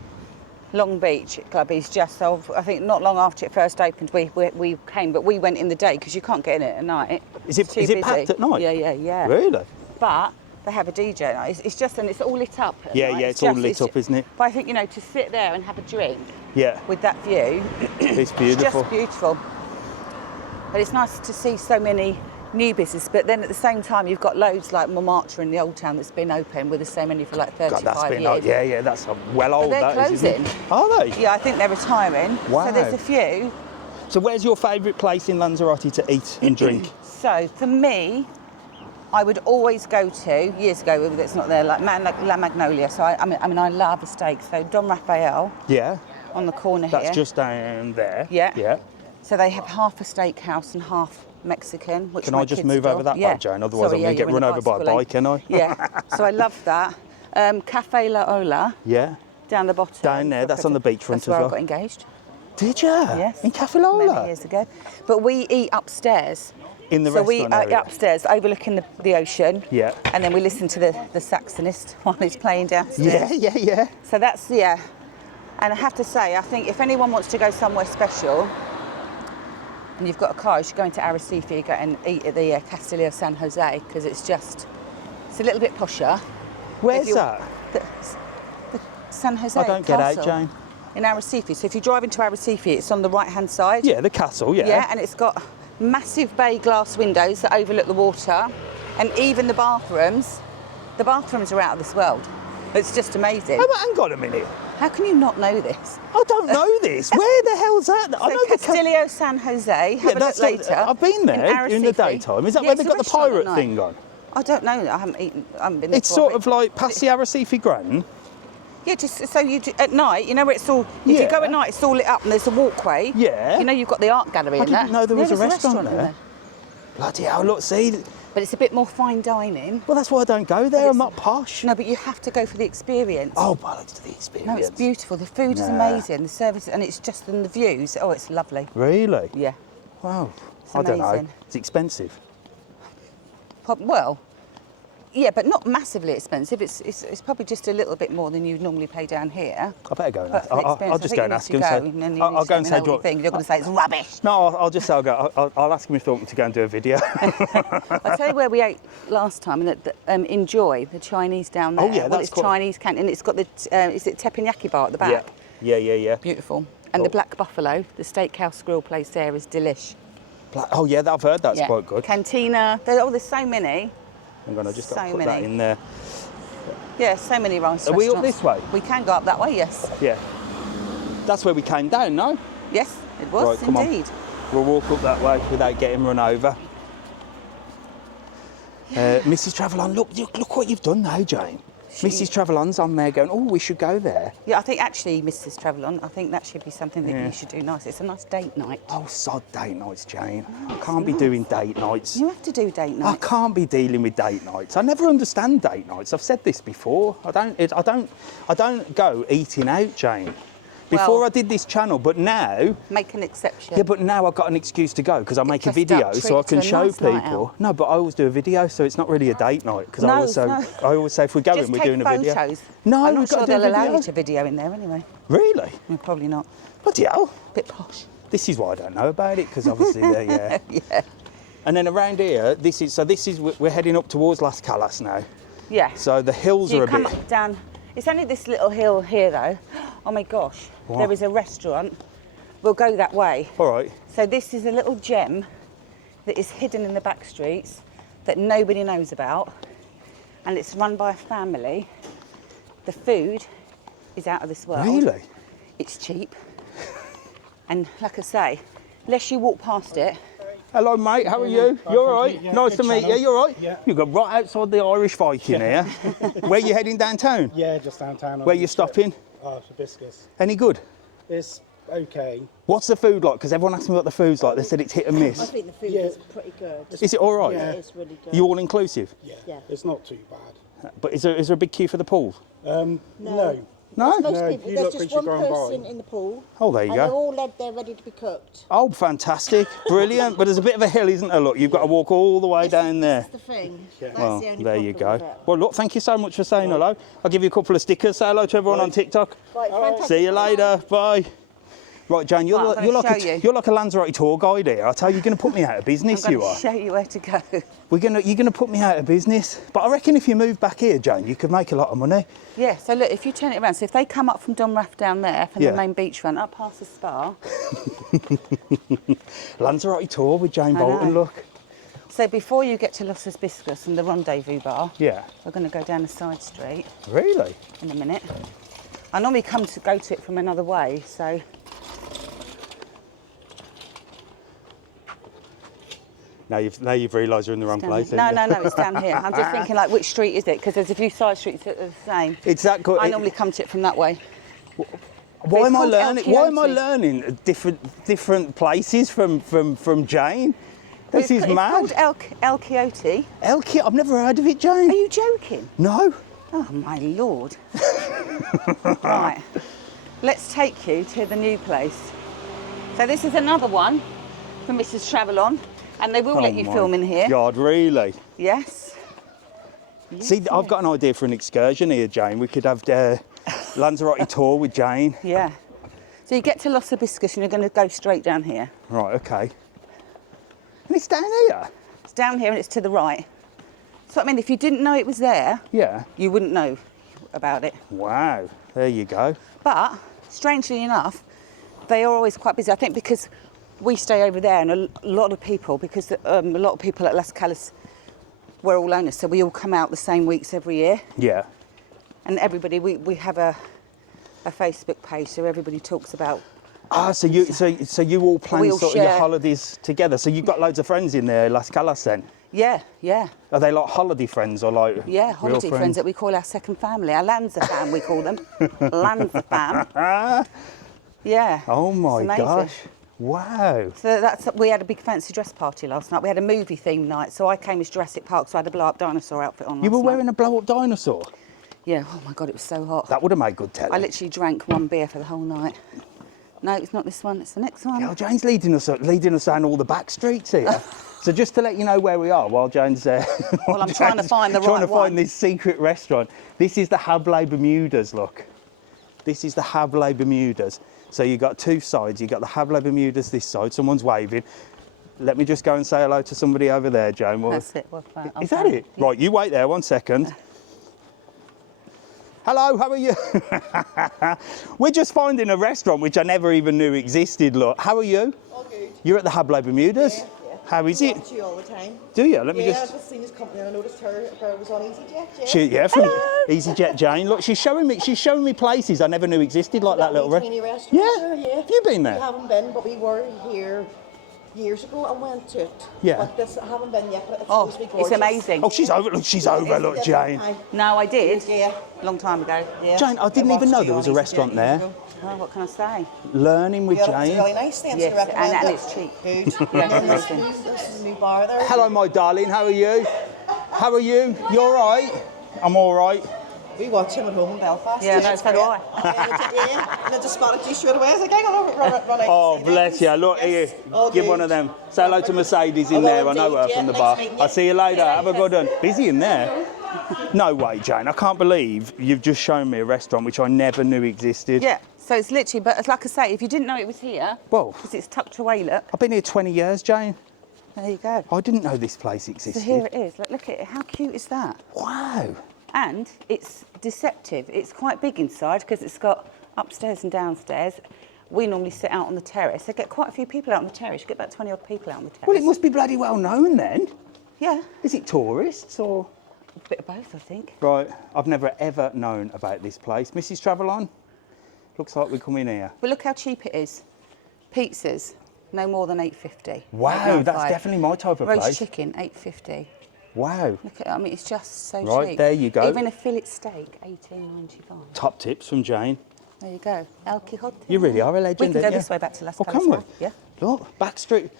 Long Beach Club is just, I think not long after it first opened, we came, but we went in the day because you can't get in it at night. Is it packed at night? Yeah. Really? But they have a DJ night. It's just, and it's all lit up at Yeah, night. it's all lit up, isn't it? But I think, to sit there and have a drink Yeah. with that view, It's beautiful. it's just beautiful. But it's nice to see so many new businesses, but then at the same time you've got loads like Montmartre in the Old Town that's been open with the same many for like 35 God, that's been years. yeah, that's well old. But they're that is, isn't closing. it? Are they? Yeah, I think they're retiring. Wow. So there's a few. So where's your favourite place in Lanzarote to eat and drink? So for me, I would always go to, years ago, it's not there, like La Magnolia. So I mean, I love a steak. So Don Rafael Yeah. on the corner here. That's just down there. Yeah. Yeah. So they have half a steakhouse and half Mexican, which Can my I just kids move adore. over that way, Jane? Otherwise Sorry, I'm going to you're get in run the over by a bicycle lane. bike, can I? Yeah, so I love that. Cafe La Ola, Yeah. down the bottom. Down there, that's on the beachfront That's as where well. I got engaged. Did you? Yes. In Cafe Lola? Many years ago. But we eat upstairs. In the so we restaurant area? upstairs, overlooking the ocean. Yeah. And then we listen to the saxonist while he's playing downstairs. Yeah. So that's, yeah. And I have to say, I think if anyone wants to go somewhere special, and you've got a car, you should go into Arrecife go and eat at the Castillo San Jose, because it's a little bit posher. Where's that? The San Jose I don't get out, Castle Jane. in Arrecife. So if you drive into Arrecife, it's on the right-hand side. Yeah, the castle, yeah. Yeah, and it's got massive bay glass windows that overlook the water, and even the bathrooms are out of this world. It's just amazing. Oh, but hang on a minute. How can you not know this? I don't know this. Where the hell's that? I know the Castillo San Jose. Have a look later. I've been there in the Arrecife. daytime. Is that Yeah, where it's they've a got the restaurant pirate at thing night. on? I don't know. I haven't been there. It's sort of like past the Arrecife Grand. Yeah, just so you at night, where it's all. If you go at night, it's all lit up and there's a walkway. Yeah. You've got the art gallery I in there. didn't know there was Yeah, a there's restaurant in there. Bloody hell, look, see. But it's a bit more fine dining. Well, that's why I don't go there. I'm not posh. No, but you have to go for the experience. Oh, bollocks to the experience. No, it's beautiful. The food is Nah. amazing. The service, and it's just in the views. Oh, it's lovely. Really? Yeah. Wow. It's I don't know. amazing. It's expensive. Well, yeah, but not massively expensive. It's probably just a little bit more than you'd normally pay down here. I better go and But ask. for the I'll experience, just I go think and you ask need him. to Say, go, and then you I'll need to go let and me say, know what you think. You're going to say it's rubbish. No, I'll just say, I'll ask him if they want me to go and do a video. I'll tell you where we ate last time, and Enjoy, the Chinese down there. Oh, yeah, well, that's it's cool. Chinese canteen, and it's got the, is it teppanyaki bar at the back? Yeah. Beautiful. And the Black Buffalo, the steakhouse grill place there is delish. Oh, yeah, I've heard that's quite good. Cantina, there's so many. Hang on, I just got to So put that many. in there. Yeah, so many rice Are we up restaurants. this way? We can go up that way, yes. Yeah. That's where we came down, no? Yes, it was Right, come on. indeed. We'll walk up that way without getting run over. Mrs. Travelon, look what you've done now, Jane. Mrs. Travelon's on there going, oh, we should go there. Yeah, I think actually, Mrs. Travelon, I think that should be something that you should do nice. It's a nice date night. Oh, sod date nights, Jane. I can't be doing date nights. You have to do date I nights. can't be dealing with date nights. I never understand date nights. I've said this before. I don't go eating out, Jane. Before Well- I did this channel, but now, Make an exception. yeah, but now I've got an excuse to go because I make a dressed video up, so I treat it can to a show nice night people. out. No, but I always do a video, so it's not really a date night because No, I always say if we're going, Just we're take doing a video. photos. No, I'm not we've got sure to do a they'll allow video. you to video in there anyway. Really? No, probably not. Bloody hell. Bit posh. This is why I don't know about it because obviously they're Yeah. And then around here, this is we're heading up towards Las Calas now. Yeah. So the hills So are you a come bit. up down. It's only this little hill here though. Oh my gosh. What? There is a restaurant. We'll go that way. All right. So this is a little gem that is hidden in the back streets that nobody knows about, and it's run by a family. The food is out of this world. Really? It's cheap, and like I say, unless you walk past it. Hello, mate. How are you? You all right? Nice to meet you. You all right? Yeah. You got right outside the Irish Viking here. Where you heading downtown? Yeah, just downtown. Where you stopping? Hibiscus. Any good? It's okay. What's the food like? Because everyone asks me what the food's like. They said it's hit and I miss. think the food Yeah. is pretty good. Is it all right? Yeah. It is really good. You all inclusive? Yeah, it's not too bad. But is there a big queue for the pool? No. No? Most No, people, you there's lot just which one are going person by. in the pool. Oh, there you and they're go. all led there ready to be cooked. Oh, fantastic. Brilliant. But there's a bit of a hill, isn't there? Look, you've got to walk all the way down there. That's the thing. That's Well, the only there you problem go. with it. Well, look, thank you so much for saying hello. I'll give you a couple of stickers. Say hello to everyone on TikTok. Right, fantastic. See you later. Bye. Right, Jane, you're, Right, I'm you're, gonna like show you. you're like a Lanzarote tour guide here. I tell you, you're going to put me out of business, I'm you going are. to show you where to go. You're going to put me out of business. But I reckon if you move back here, Jane, you could make a lot of money. Yeah, so look, if you turn it around, so if they come up from Dunraff down there, from Yeah. the main beachfront, up past the spa. Lanzarote tour with Jane I Boulton, know. look. So before you get to Los Hibiscus and the Rendezvous Bar, Yeah. we're going to go down a side street Really? in a minute. I normally go to it from another way, so... Now you've realised you're in the wrong place. No, haven't you? no, it's down here. I'm just thinking, like, which street is it? Because there's a few side streets that are the same. It's that good. I normally come to it from that way. Why am I called learning? El Why am I Quixote. learning different places from Jane? This is It's mad. called El Quixote. El Quixote. I've never heard of it, Jane. Are you joking? No. Oh, my Lord. Right. Let's take you to the new place. So this is another one from Mrs. Travelon, and they will let you Oh my film in here. God, really? Yes. See, I've got an idea for an excursion here, Jane. We could have the Lanzarote tour with Jane. Yeah. So you get to Los Hibiscus and you're going to go straight down here. Right, okay. And it's down here? It's down here and it's to the right. So, I mean, if you didn't know it was there, Yeah. you wouldn't know about it. Wow, there you go. But, strangely enough, they are always quite busy. I think because we stay over there and a lot of people, because a lot of people at Las Calas, we're all owners, so we all come out the same weeks every year. Yeah. And everybody, we have a Facebook page, so everybody talks about. Ah, so you all plan We all sort of your share. holidays together. So you've got loads of friends in there, Las Calas then? Yeah, yeah, Are they like holiday friends or like yeah. real Holiday friends that we call our second family, our Lanza fam, we call them. Lanza fam. Yeah. Oh it's my amazing. gosh. Wow. So we had a big fancy dress party last night. We had a movie themed night, so I came as Jurassic Park, so I had a blow up dinosaur outfit on. You were last night. wearing a blow up dinosaur? Yeah. Oh my God, it was so hot. That would have made good telly. I literally drank one beer for the whole night. No, it's not this one. It's the next one. Oh, Jane's leading us down all the back streets here. So just to let you know where we are, while Jane's Well, I'm trying to find the trying right to one. find this secret restaurant. This is the Hable Bermudas. Look, this is the Hable Bermudas. So you've got two sides. You've got the Hable Bermudas this side. Someone's waving. Let me just go and say hello to somebody over there, Jane. Well, That's it. Well, is that it? Yeah. Right, you wait there 1 second. Hello, how are you? We're just finding a restaurant which I never even knew existed. Look, how are you? Okay. You're at the Hable Bermudas? Yeah. How is it? Watch you all the time. Do you? Let me Yeah, I've just... just seen this company and I noticed her girl was on EasyJet. Yeah. She, yeah, from EasyJet Jane. Look, she's showing me places I never knew existed, like that little... tiny restaurant. Yeah. Yeah. Have you been there? We haven't been, but we were here years ago and went to it. Yeah. But this, I haven't been yet, but it's Oh, supposed to be it's gorgeous. amazing. Oh, she's over. Look, she's over. Look, Jane. No, I did. Yeah. Long time ago. Yeah. Jane, I didn't even know there was a restaurant there. Oh, what can I say? Learning with It's Jane. really nice, thanks Yes, to recommend and it. it's cheap. Good. Yeah, And then this amazing. is a new bar there. Hello, my darling. How are you? How are you? You all right? I'm all right. We watch him at home in Belfast. Yeah, no, so do I. Yeah, and I just spotted you straight away. I was like, hang on, run out. Oh, and see bless them. you. Look, Yes, here, all give good. one of them. Say hello to Mercedes in I will there. I know her indeed, from the yeah. bar. Nice meeting I'll you. see you later. Have a good one. Busy in there. No way, Jane. I can't believe you've just shown me a restaurant which I never knew existed. Yeah, so it's literally, but it's like I say, if you didn't know it was here, Well, because it's tucked away, look, I've been here 20 years, Jane. there you go. I didn't know this place So existed. here it is. Look at it. How cute is that? Wow. And it's deceptive. It's quite big inside because it's got upstairs and downstairs. We normally sit out on the terrace. They get quite a few people out on the terrace. You get about 20 odd people out on the terrace. Well, it must be bloody well known then. Yeah, Is it tourists or...? a bit of both, I think. Right, I've never ever known about this place. Mrs. Travelon, looks like we come in here. But look how cheap it is. Pizzas, no more than $8.50. Wow, that's $8.95. definitely my type of Roast place. chicken, $8.50. Wow. Look at, I mean, it's just so Right, cheap. there you go. Even a fillet steak, $18.95. Top tips from Jane. There you go. El Quijote. You really are a legend, We can go aren't you? this way back to Las Oh, Palmas can we? now. Yeah. Look, back streets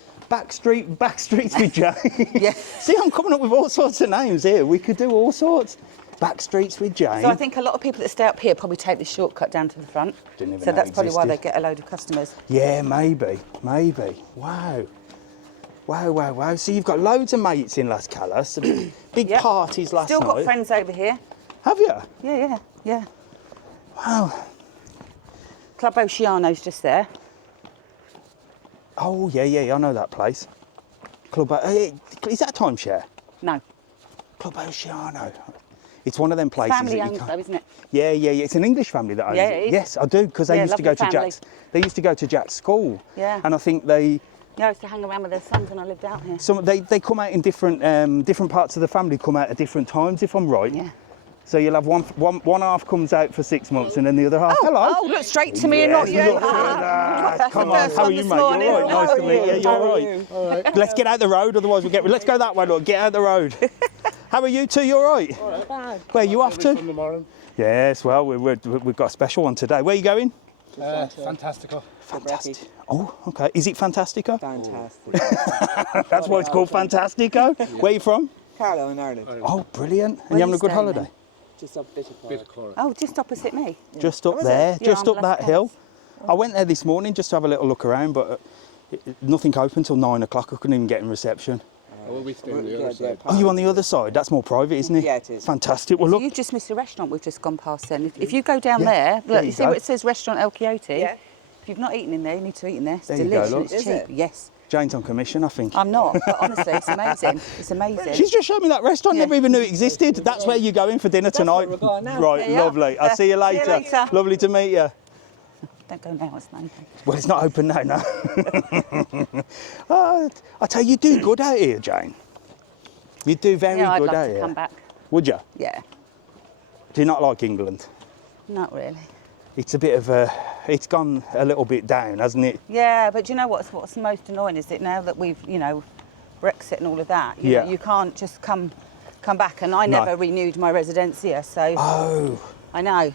with Jane. Yeah. See, I'm coming up with all sorts of names here. We could do all sorts. Back streets with Jane. So I think a lot of people that stay up here probably take this shortcut down to the front. Didn't even So know that's it probably why they existed. get a load of customers. Yeah, maybe. Wow. Wow. So you've got loads of mates in Las Calas, big Yep. parties last Still night. got friends over here. Have you? Yeah. Wow. Club Oceano's just there. Oh, yeah, I know that place. Is that a timeshare? No. Club Oceano. It's one of them places Family that you owned can't... though, isn't it? Yeah. It's an English family that owns Yeah, it. it is. Yes, I do, because they Yeah, used to go lovely to family. Jack's. They used to go to Jack's school. Yeah. And I think they Yeah, I used to hang around with their sons when I lived out here. they come out in different parts of the family come out at different times, if I'm right. Yeah. So you'll have one half comes out for 6 months and then the other half. Hello. Oh, look straight to me and not you. Yes, look at that. That's Come the on, first how are one you, this mate? morning. You're all right. How Nice are to meet you. you? You're How all are right. All right. Let's get out the road, otherwise we'll get. Let's go that way. Look, get out the road. How are you two? You all right? All right. Where are you off to? From the morning. Yes. Well, we've got a special one today. Where are you going? Fantastical. Fantastic. Oh, okay. Is it Fantastico? Fantastic. That's why it's called Fantastico. Where are you from? Carlo in Ireland. Oh, brilliant. And Where you are having you a good staying holiday? then? Just up Bishop Oh, just opposite me. Just up there, Yeah, just on up that Las hill. I went there this morning just to have a little look around, but nothing open till 9 o'clock. I couldn't even get in reception. Well, we stay on the other side. Oh, you on the other side? That's more private, isn't it? Yeah, it is. Fantastic. Well, So look. you've just missed a restaurant we've just gone past then. If you go down Yeah, there, there look, you you see go. where it says Restaurant El Quixote? Yeah. If you've not eaten in there, you need to eat in there. It's There you go, delicious. look. It's Is cheap. it? Yes. Jane's on commission, I think. I'm not, but honestly, it's amazing. It's amazing. She's just showed me that restaurant. Yeah. Never even knew it existed. That's where you're going for dinner tonight. where we're going now. Right, There you are. lovely. I'll see you later. See you later. Lovely to meet you. Don't go now, it's nothing. Well, it's not open now, no. I tell you, you do good out here, Jane. You do very Yeah, I'd good love out to here. come back. Would you? Yeah, Do you not like England? not really. It's a bit of a... It's gone a little bit down, hasn't it? Yeah, but do you know what's most annoying is that now that we've, Brexit and all of that, you Yeah. know, you can't just come back. And I No. never renewed my residencia, so Oh, I know.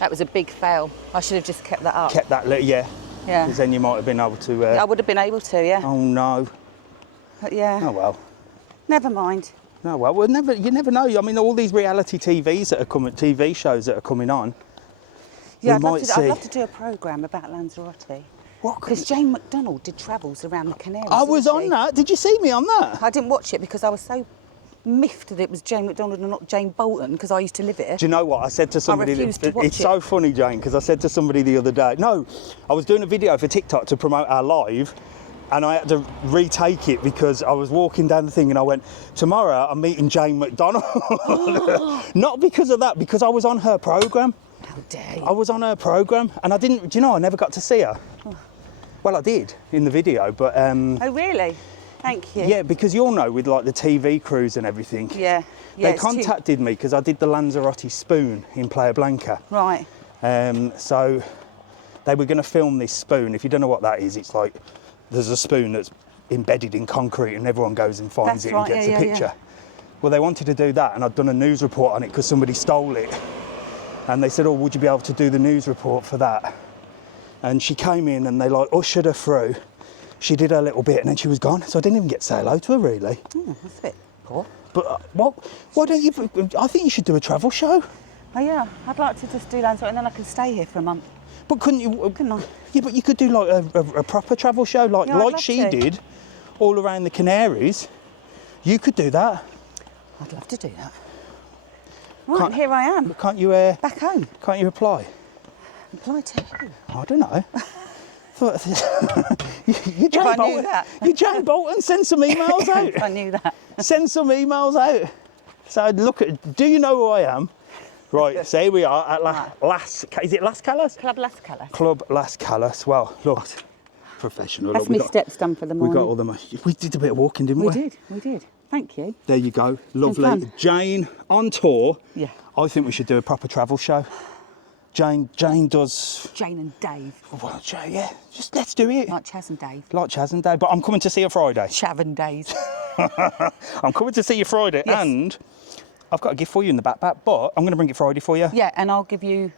That was a big fail. I should have just kept that up. kept that little... Yeah. Yeah. Because then you might have been able to... I would have been able to, yeah. Oh, no. But yeah, Oh, well. never mind. No, well, you never know. I mean, all these reality TV shows that are coming on. Yeah, we might I'd see. love to do a programme about Lanzarote. What? Because Jane McDonald did travels around the Canaries. I was didn't on she? that. Did you see me on that? I didn't watch it because I was so miffed that it was Jane McDonald and not Jane Bolton because I used to live here. Do you know what? I said to somebody... refused to watch it's it. so funny, Jane, because I said to somebody the other day... No, I was doing a video for TikTok to promote our live, and I had to retake it because I was walking down the thing and I went, tomorrow I'm meeting Jane McDonald. Not because of that, because I was on her programme. How dare you? I was on her programme, and I didn't... Do you know, I never got to see her. Well, I did in the video, but... Oh, really? Thank you. Yeah, because you'll know with like the TV crews and everything. Yeah. They contacted me because I did the Lanzarote spoon in Playa Blanca. Right. So they were going to film this spoon. If you don't know what that is, it's like there's a spoon that's embedded in concrete and everyone goes and finds That's it and right, gets yeah, a picture. Well, they wanted to do that, and I'd done a news report on it because somebody stole it. And they said, oh, would you be able to do the news report for that? And she came in and they like ushered her through. She did her little bit and then she was gone. So I didn't even get to say hello to her, really. That's a bit poor. But why don't you, I think you should do a travel show. Oh yeah, I'd like to just do Lanzarote and then I can stay here for a month. But couldn't you? Couldn't I? Yeah, but you could do like a proper travel show, like Yeah, I'd love she to. did, all around the Canaries. You could do that. I'd love to do that. Right, here I am. Can't you? Back home. Can't you apply? Apply to who? I don't know. You're Jane I knew Bolton. that. You're Jane Bolton. Send some emails out. I knew that. Send some emails out. So look at. Do you know who I am? Right. So here we are at Las. Is it Las Calas? Club Las Calas. Club Las Calas. Well, look, professional. That's look, me steps done for the morning. We got all the. We did a bit of walking, didn't we? We did. Thank you. There you go. Lovely. fun. Jane on tour. Yeah. I think we should do a proper travel show. Jane does. Jane and Dave. Well, Jane, yeah. Just let's do it. Like Chaz and Dave. Like Chaz and Dave. But I'm coming to see you Friday. Chav and Dave. I'm coming to see you Friday, Yes. and I've got a gift for you in the backpack. But I'm going to bring it Friday for you. Yeah, and I'll give you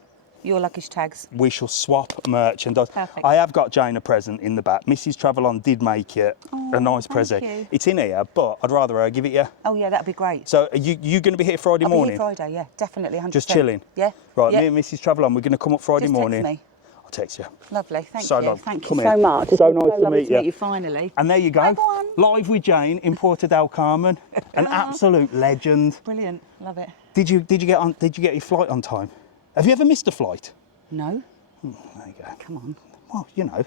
your luggage tags. We shall swap merchandise. Perfect. I have got Jane a present in the back. Mrs. Travelon did make it a nice present. you. It's in here, but I'd rather her give it you. Oh yeah, that'd be great. So are you going to be here Friday I'll morning? be here Friday, yeah, definitely, 100%. Just chilling? Yeah. Right, yeah. me and Mrs. Travelon, we're going to come up Friday Just morning. text me. I'll text you. Lovely, thank So you. long. Thank you Come so here. much. So nice to lovely meet to you. meet you finally. And there you go. Hi, everyone. Live with Jane in Puerto Del Carmen. An absolute legend. Brilliant, love it. Did you get your flight on time? Have you ever missed a flight? No. There you go. Come on. Well, you know.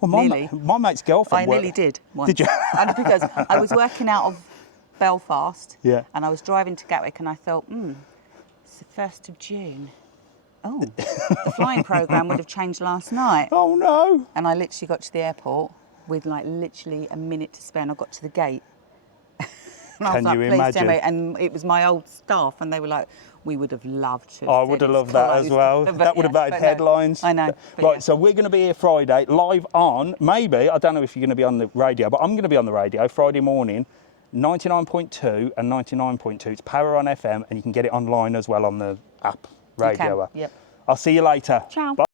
Well, Nearly. my mate's girlfriend. I nearly did once. Did you? And because I was working out of Belfast. Yeah. And I was driving to Gatwick and I thought, it's the 1st of June. Oh, the flying programme would have changed last night. Oh no. And I literally got to the airport with like literally a minute to spare and I got to the gate. And I was Can like, you please imagine? tell me. And it was my old staff and they were like, we would have loved to. I would have loved that as well. That would have made headlines. I know. Right, so we're going to be here Friday, live on, maybe, I don't know if you're going to be on the radio, but I'm going to be on the radio Friday morning, 99.2 and 99.2. It's Power on FM, and you can get it online as well on the app radio. Yep. I'll see you later. Ciao. Bye.